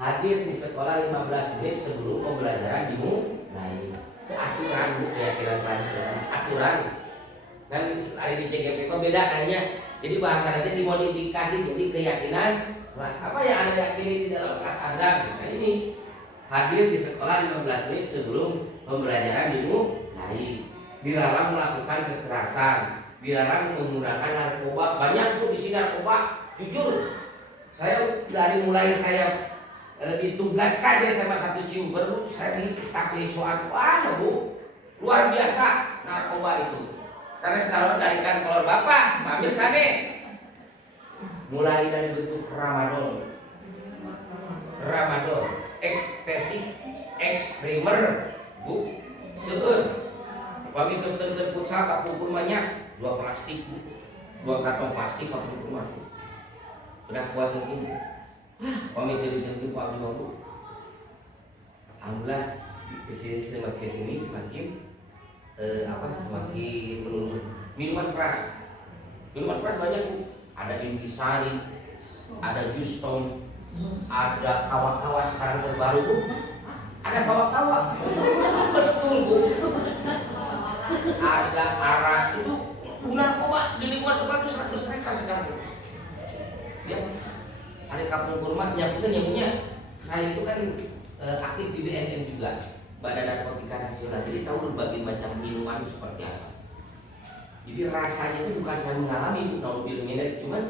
Hadir di sekolah 15 menit sebelum pembelajaran dimulai. Aturan Bu, keyakinan kelas, aturan. Kan ada di CGP beda kayaknya. Jadi bahasanya dimodifikasi jadi keyakinan kelas. Apa yang Anda yakini di dalam kelas Anda? Nah ini hadir di sekolah 15 menit sebelum pembelajaran dimulai. Dilarang melakukan kekerasan, dilarang menggunakan narkoba. Banyak Bu di sini narkoba. Jujur, saya dari mulai saya ditugaskan ya sama satu ciuber Bu, saya di staklisuan. Wah Bu, luar biasa narkoba itu. Saya selalu darikan kolor bapak, ambil sana. Mulai dari bentuk ramadol, ekstasi, ekstremer, Bu, seueur. Pagi terus terjemput saya kapur banyak, 2 plastik, 2 kantong plastik kapur rumah. Udah kuat ini. Pamit jadi Pak Bu. Alhamdulillah semakin semakin menurun. Minuman keras banyak Bu. Ada intisari, ada juston, ada kawa-kawa sekarang terbaru Bu. Ada kawa-kawa, betul Bu. Ada arak itu narkoba di lingkungan sekolah itu sangat berserikat sekarang. Ya. Ada kampung kurma nyambungnya saya itu kan aktif di BNN juga, Badan Narkotika Nasional, jadi tahu berbagai macam minuman seperti apa. Jadi rasanya itu bukan saya mengalami naudzubillah minalik, cuman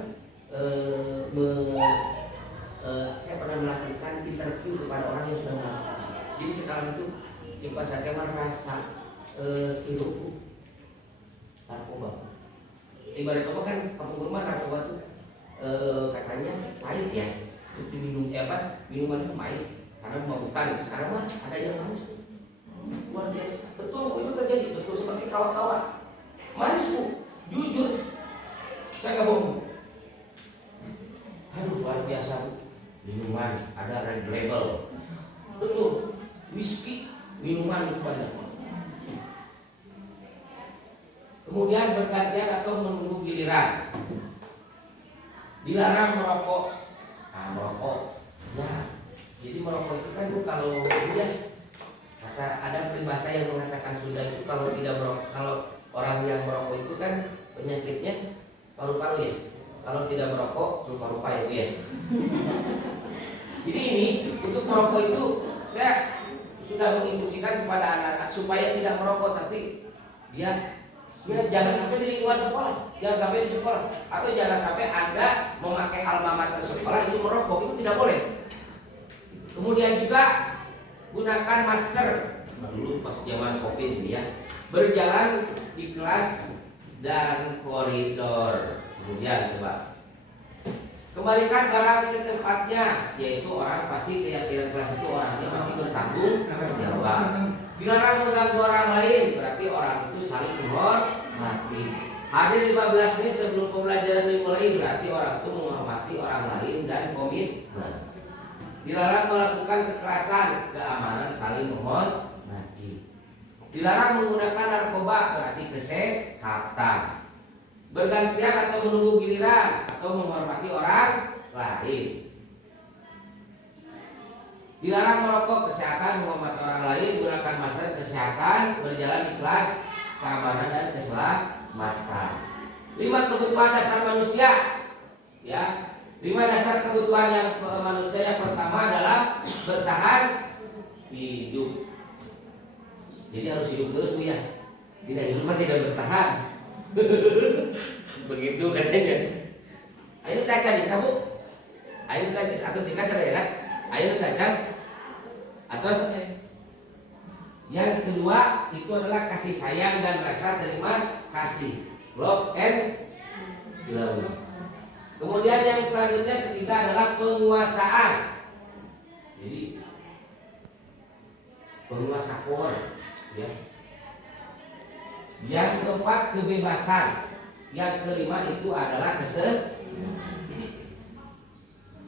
saya pernah melakukan interview kepada orang yang sudah melakukan. Jadi sekarang itu coba saja merasa sirup narkoba. Ibarat apa kan kampung kurma narkoba itu katanya pahit ya, untuk diminum minuman itu pahit karena memabukkan itu. Sekarang mah ada yang manis tuh, luar biasa. Betul itu terjadi, betul seperti kawan-kawan manis Bu, jujur saya nggak bohong. Aduh luar biasa Bu, minuman ada red label, Kemudian bergantian atau menunggu giliran. Dilarang merokok. Nah, merokok. Ya. Jadi merokok itu kan kalau ya kata ada peribahasa yang mengatakan Sunda itu kalau tidak merokok, kalau orang yang merokok itu kan penyakitnya paru-paru ya. Kalau tidak merokok rupa-rupa ya Bu ya. Jadi ini untuk merokok itu saya sudah menginstruksikan kepada anak-anak supaya tidak merokok, tapi dia jangan sampai di luar sekolah, jangan sampai di sekolah, atau jangan sampai Anda memakai alma mater sekolah itu merokok, itu tidak boleh. Kemudian juga gunakan masker. Dulu pas zaman Covid ini ya, berjalan di kelas dan koridor. Kemudian coba kembalikan barang ke tempatnya, yaitu orang pasti keyakinan kelas itu orangnya pasti bertanggung jawab. Dilarang mengganggu orang lain, berarti orang itu saling menghormati. Hadir 15 menit sebelum pembelajaran dimulai, berarti orang itu menghormati orang lain dan komitmen. Dilarang melakukan kekerasan, keamanan saling menghormati. Dilarang menggunakan narkoba, berarti kesehatan. Bergantian atau menunggu giliran atau menghormati orang lain. Dilarang merokok, kesehatan, menghormati orang lain, gunakan masker, kesehatan, berjalan di kelas, keamanan dan keselamatan. 5 kebutuhan dasar manusia. Ya, 5 dasar kebutuhan yang manusia yang pertama adalah bertahan hidup. Jadi harus hidup terus Bu ya. Tidak hidup mah tidak bertahan. Begitu katanya. Ayo kaca nih kamu. Ayo kaca atau dikasih ya nak. Ayo kaca. Atau yang kedua itu adalah kasih sayang dan rasa terima kasih. Love and love. Kemudian yang selanjutnya ketiga adalah penguasaan. Jadi penguasa power, ya. Yang keempat kebebasan. Yang kelima itu adalah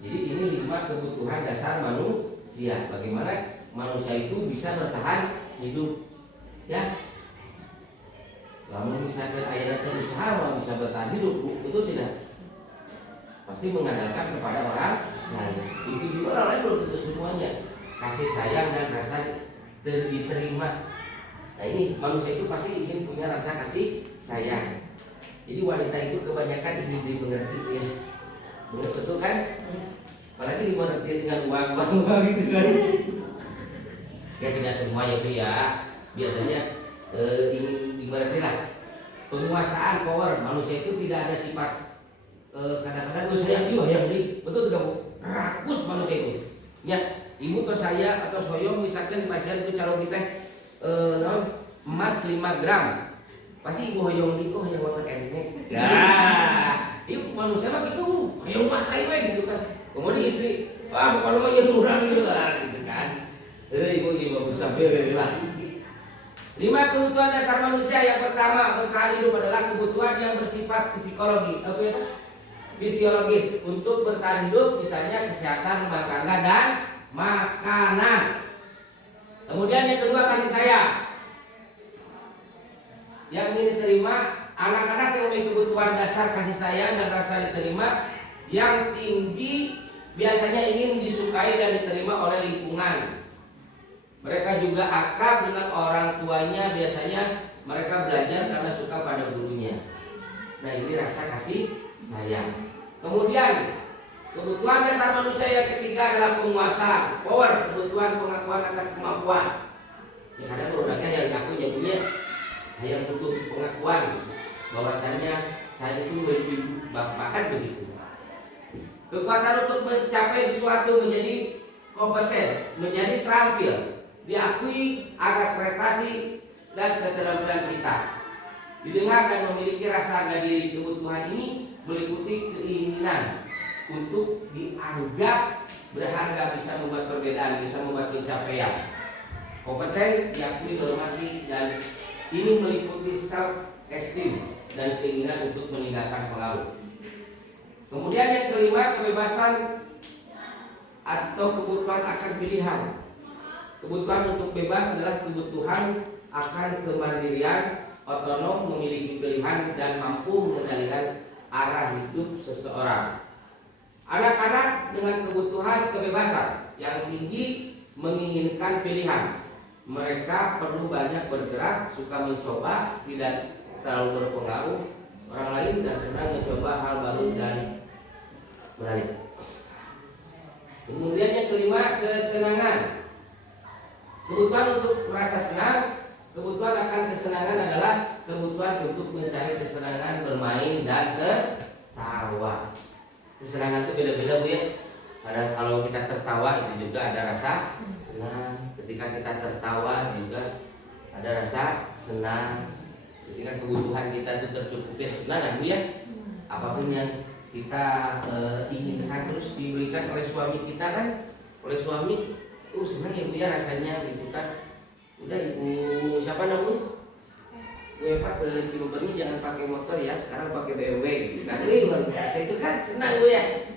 Jadi ini 5 kebutuhan dasar manusia. Bagaimana manusia itu bisa bertahan hidup, ya? Namun misalkan ayatnya berusaha mau bisa bertahan hidup, betul tidak? Pasti mengandalkan kepada orang lain. Itu juga orang lain belum tentu semuanya. Kasih sayang dan rasa diterima. Nah ini manusia itu pasti ingin punya rasa kasih sayang. Jadi wanita itu kebanyakan ingin dimengerti ya. Betul kan? Apalagi dimengerti dengan uang gitu kan. Ya tidak semua ya Bu ya. Biasanya ingin dimengerti lah. Penguasaan power manusia itu tidak ada sifat kadang-kadang gue sayang juga yang beli. Betul tidak Bu? Rakus manusia itu. Ya, ibu atau saya atau soyong misalkan pasien itu calon kita emas 5 gram. Pasti ibu hoyong di kok yang makan enaknya. Ya, ibu manusia mah gitu, hoyong masai we gitu kan. Kemudian istri, kalau mah yang kurang gitu kan. Ibu bagus sampai lah. 5 kebutuhan dasar manusia. Yang pertama bertahan hidup adalah kebutuhan yang bersifat psikologi. Apa itu? Fisiologis. Untuk bertahan hidup misalnya kesehatan rumah tangga dan makanan. Kemudian yang kedua kasih sayang. Yang ingin diterima anak-anak yang memiliki kebutuhan dasar kasih sayang dan rasa diterima yang tinggi biasanya ingin disukai dan diterima oleh lingkungan. Mereka juga akrab dengan orang tuanya, biasanya mereka belajar karena suka pada gurunya. Nah ini rasa kasih sayang. Kemudian kebutuhan dasar manusia yang ketiga adalah penguasa, power, kebutuhan pengakuan atas kemampuan. Ya kadang produknya yang aku yang punya, yang butuh pengakuan bahwasannya saya itu lebih bahkan begitu. Kekuatan untuk mencapai sesuatu menjadi kompeten, menjadi terampil, diakui atas prestasi dan keterampilan kita. Didengar dan memiliki rasa harga diri. Kebutuhan ini meliputi keinginan untuk dianggap berharga, bisa membuat perbedaan, bisa membuat pencapaian. Kompeten, diakui, dihormati, dan ini meliputi self esteem dan keinginan untuk meninggalkan pengaruh. Kemudian yang kelima, kebebasan atau kebutuhan akan pilihan. Kebutuhan untuk bebas adalah kebutuhan akan kemandirian, otonom, memiliki pilihan, dan mampu mengendalikan arah hidup seseorang. Anak-anak dengan kebutuhan kebebasan yang tinggi menginginkan pilihan. Mereka perlu banyak bergerak, suka mencoba, tidak terlalu berpengaruh orang lain, dan senang mencoba hal baru dan menarik. Kemudian yang kelima, kesenangan. Kebutuhan untuk merasa senang. Kebutuhan akan kesenangan adalah kebutuhan untuk mencari kesenangan, bermain, dan tertawa. Kesenangan itu beda-beda, Bu, ya. Kadang kalau kita tertawa itu juga ada rasa senang. Ketika kita tertawa juga ada rasa senang. Ketika kebutuhan kita itu tercukupi senang, Bu, ya. Apapun yang kita inginkan terus diberikan oleh suami kita kan, oleh suami, senang ya, Bu, ya, rasanya gitu kan. Udah, Ibu siapa namanya? Bu Eva ke Cilegon ini jangan pakai motor ya, sekarang pakai BMW gitu kan. Luar biasa itu kan, senang, Bu, ya.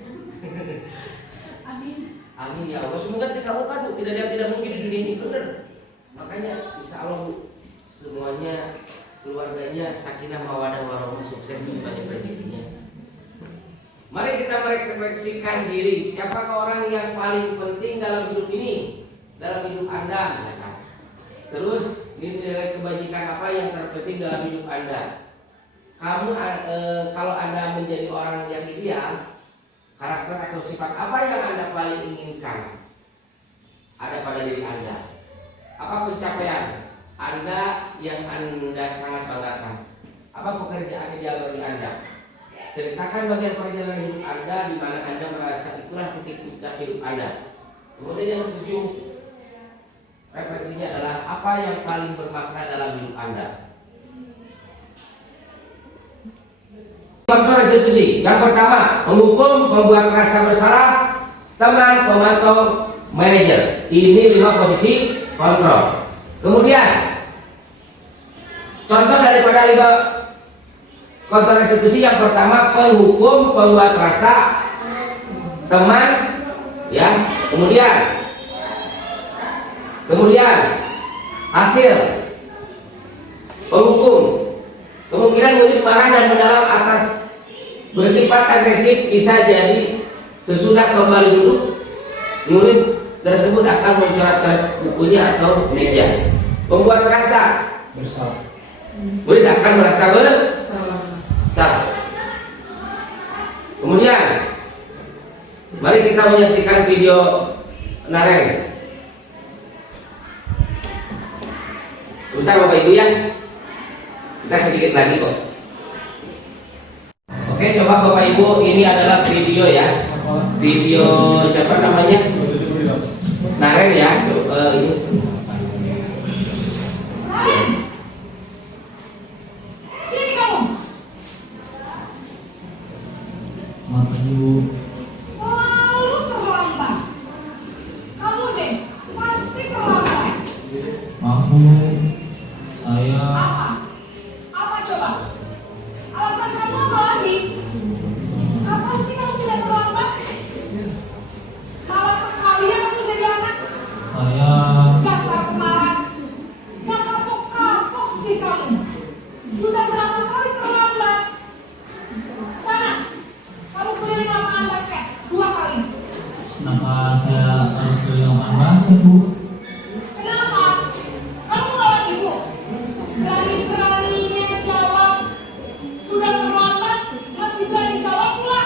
Amin. Amin ya Allah. Semoga dikabulkan, Bu. Tidak ada yang tidak mungkin di dunia ini, benar. Makanya insya Allah, Bu, semuanya keluarganya sakinah mawadah warahmah, sukses, banyak rezekinya. Mari kita merefleksikan diri. Siapakah orang yang paling penting dalam hidup ini? Dalam hidup Anda misalkan. Terus nilai kebajikan apa yang terpenting dalam hidup Anda? Kamu kalau Anda menjadi orang yang ideal, karakter atau sifat apa yang Anda paling inginkan ada pada diri Anda? Apa pencapaian Anda yang Anda sangat banggakan? Apa pekerjaan ideal bagi Anda? Ceritakan bagian perjalanan hidup Anda di mana Anda merasa itulah titik puncak hidup Anda. Kemudian yang ketujuh, refleksinya adalah apa yang paling bermakna dalam hidup Anda. Faktor restitusi. Yang pertama, menghukum, membuat rasa bersalah, teman, pemantau, manajer. Ini 5 posisi kontrol. Kemudian contoh daripada 5 kontrol restitusi, yang pertama penghukum, pembuat rasa, teman, ya. Kemudian hasil penghukum, kemungkinan murid marah dan mendalam atas bersifat agresif, bisa jadi sesudah kembali duduk murid tersebut akan mencoret-coret bukunya atau meja. Pembuat rasa bersalah, murid akan merasa bersalah. Kemudian mari kita menyaksikan video Naren. Sebentar Bapak Ibu ya, kita sedikit lagi kok. Oke, coba Bapak Ibu, ini adalah video ya. Video siapa namanya? Naren ya. Ini. Naren, sini kamu. Maaf Ibu. Selalu terlambat. Kamu deh, pasti terlambat. Maaf Bu, saya Apa coba? Alasan kamu apa lagi? Kapan sih kamu tidak terlambat? Malas sekali ya kamu jadi anak. saya Dasar pemalas. Gak kapok-kapok sih kamu. Sudah berapa kali terlambat? Sana, kamu keliling lapangan basket 2 kali. kenapa saya harus keliling lapangan basket Bu? Kenapa? Kamu lawan ibu. Berani-beraninya jawab. Sudah terlambat, masih berani jawab pula.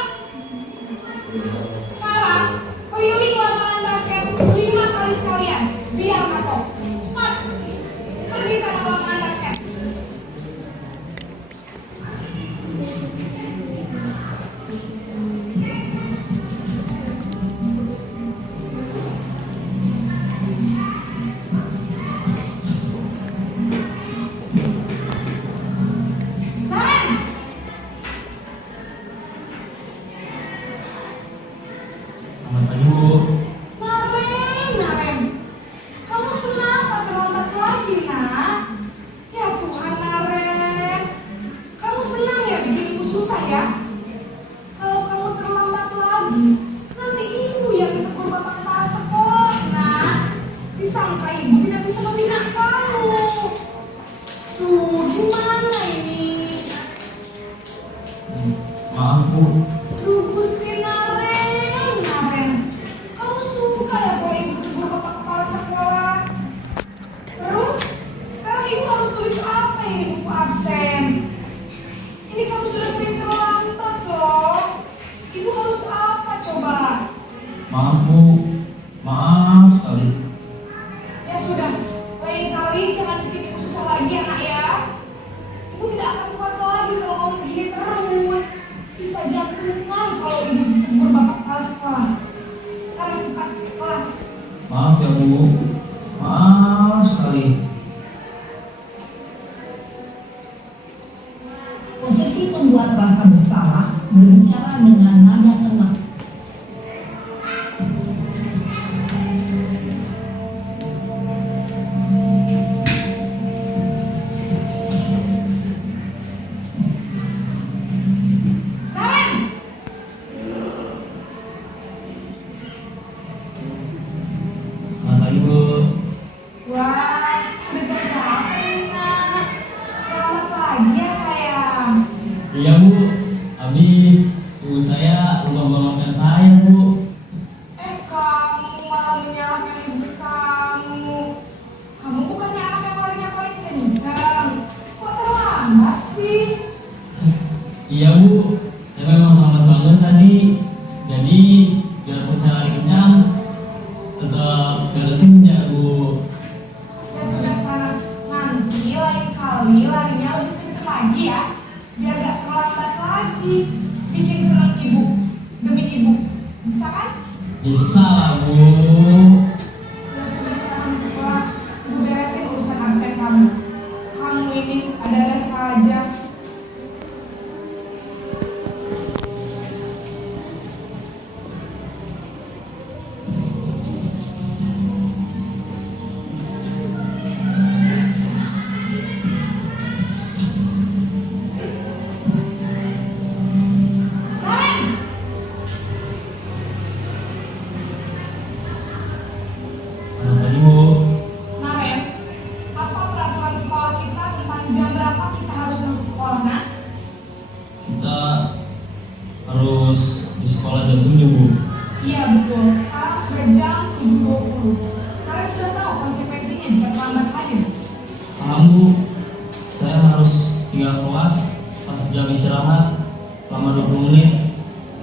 Sekarang, keliling lapangan basket 5 kali sekalian. Biar kapok. Cepat. Pergi sana ke lapangan basket. Naren! Selamat pagi Bu. Naren, kamu kenapa terlambat lagi, nak? Ya Tuhan, Naren, kamu senang ya bikin ibu susah ya? Kalau kamu terlambat lagi, nanti ibu yang ditegur bapak kepala sekolah, nak. Disangka ibu tidak bisa membina kamu. Tuh, gimana Bu. Duh Gusti Naren, kamu suka ya kalau ibu tegur bapak kepala sekolah? Terus, sekarang ibu harus tulis apa ini buku absen? Ini kamu sudah sering terlambat loh. Ibu harus apa coba? Maaf Bu, maaf sekali. Ya sudah, lain kali jangan bikin ibu susah lagi anak ya. Ibu tidak akan kuat lagi kalau kamu begini terus. Bisa jantungan kalau ibu tegur bapak kepala sekolah. Sana cepat ke kelas. Maaf ya Bu, maaf sekali. Posisi pembuat rasa bersalah berbicara dengan nada tenang. Naren, Selamat pagi Bu. wah sudah jam berapa ini nak? Selamat pagi ya sayang. Iya Bu, habis ibu saya lupa bawakan saya Bu. Kamu malah menyalahkan ibu kamu. Kamu bukannya anak yang paling kencang. Kok terlambat sih? Iya Bu, saya memang lambat banget tadi. Jadi biarpun saya lari kencang, tetap kesenja Bu. Ya sudah sana, nanti lain kali larinya lebih kencang lagi ya. Biar gak terlambat lagi. Bikin senang ibu demi ibu. Bisa kan? Bisa lah Bu. Ya sudah sana masuk kelas. Ibu beresin urusan absen kamu. Kamu ini ada-ada saja. Naren! Selamat pagi Bu. Naren, apa peraturan sekolah kita tentang jam berapa kita harus masuk sekolah, nak? Kita harus di sekolah jam 7 Bu. Iya betul, sekarang sudah jam 7.20. Naren sudah tahu konsekuensinya jika terlambat hadir. Paham Bu, saya harus tinggal kelas pas jam istirahat selama 20 menit.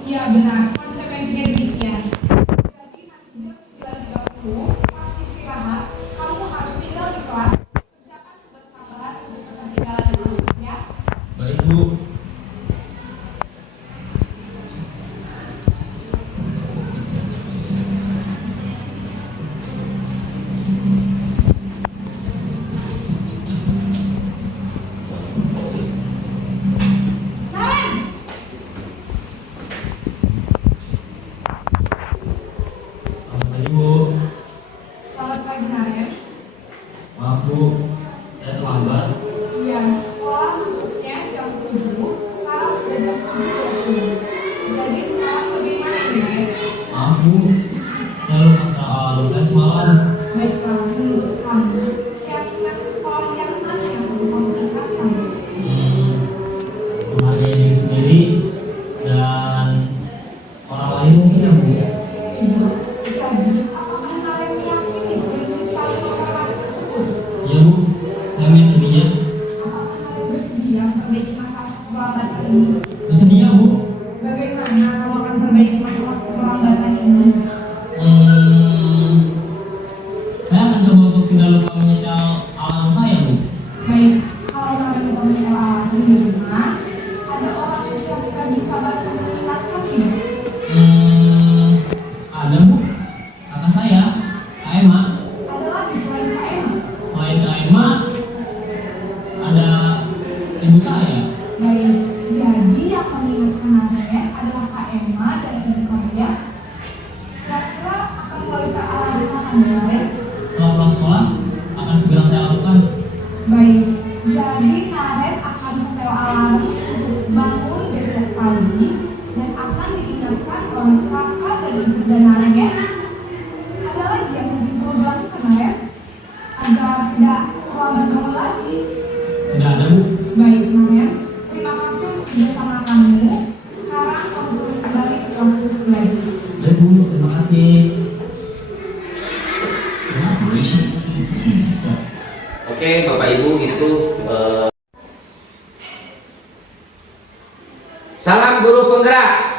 Iya benar, konsekuensinya demikian. Jadi nanti jam 9.30 pas istirahat, kamu harus tinggal di kelas, kerjakan tugas tambahan untuk ketertinggalan kamu, ya. Baik Bu. Naren! Selamat pagi Bu. Selamat pagi Naren. Maaf Bu, saya terlambat. Iya, sekolah masuknya jam 7, sekarang sudah jam 7.20. Jadi sekarang bagaimana ini, Naren? Maaf Bu, saya lupa soal saya semalam. Baiklah, menurut kamu, keyakinan sekolah yang mana yang perlu kamu tingkatkan? Menghargai diri sendiri dan orang lain mungkin ya Bu. Setuju. Jadi, apakah kalian meyakini prinsip saling menghormati tersebut? Iya Bu, saya meyakininya. Apakah kalian bersedia memperbaiki masalah keterlambatan ini? Bersedia Bu. Bagaimana kamu akan memperbaiki masalah keterlambatan ini? Saya akan coba untuk tidak lupa menyetel alarm saya Bu. Baik, kalau kalian mempunyai alarm di rumah, ada orang yang kira-kira bisa bantu mengingatkan tidak? Ada Bu, kata saya, Kak Emma. Ada lagi selain Kak Emma? Selain Kak Emma, ada ibu saya. Baik, jadi yang mengingatkan Naren adalah Kak Emma dan Ibu Maria. Kira-kira akan mulai alarm kapan, Naren? Setelah pulang sekolah, akan segera saya lakukan. Baik, jadi Naren akan setel alarm untuk bangun besok pagi dan akan diingatkan oleh kakak dan ibu Naren ya. Ada lagi yang mungkin perlu dilakukan Naren agar tidak terlambat bangun lagi. Tidak ada Bu. Baik Naren, terima kasih untuk kerjasama kamu. Sekarang Congratulations, team success. Oke, Bapak Ibu, itu salam guru penggerak.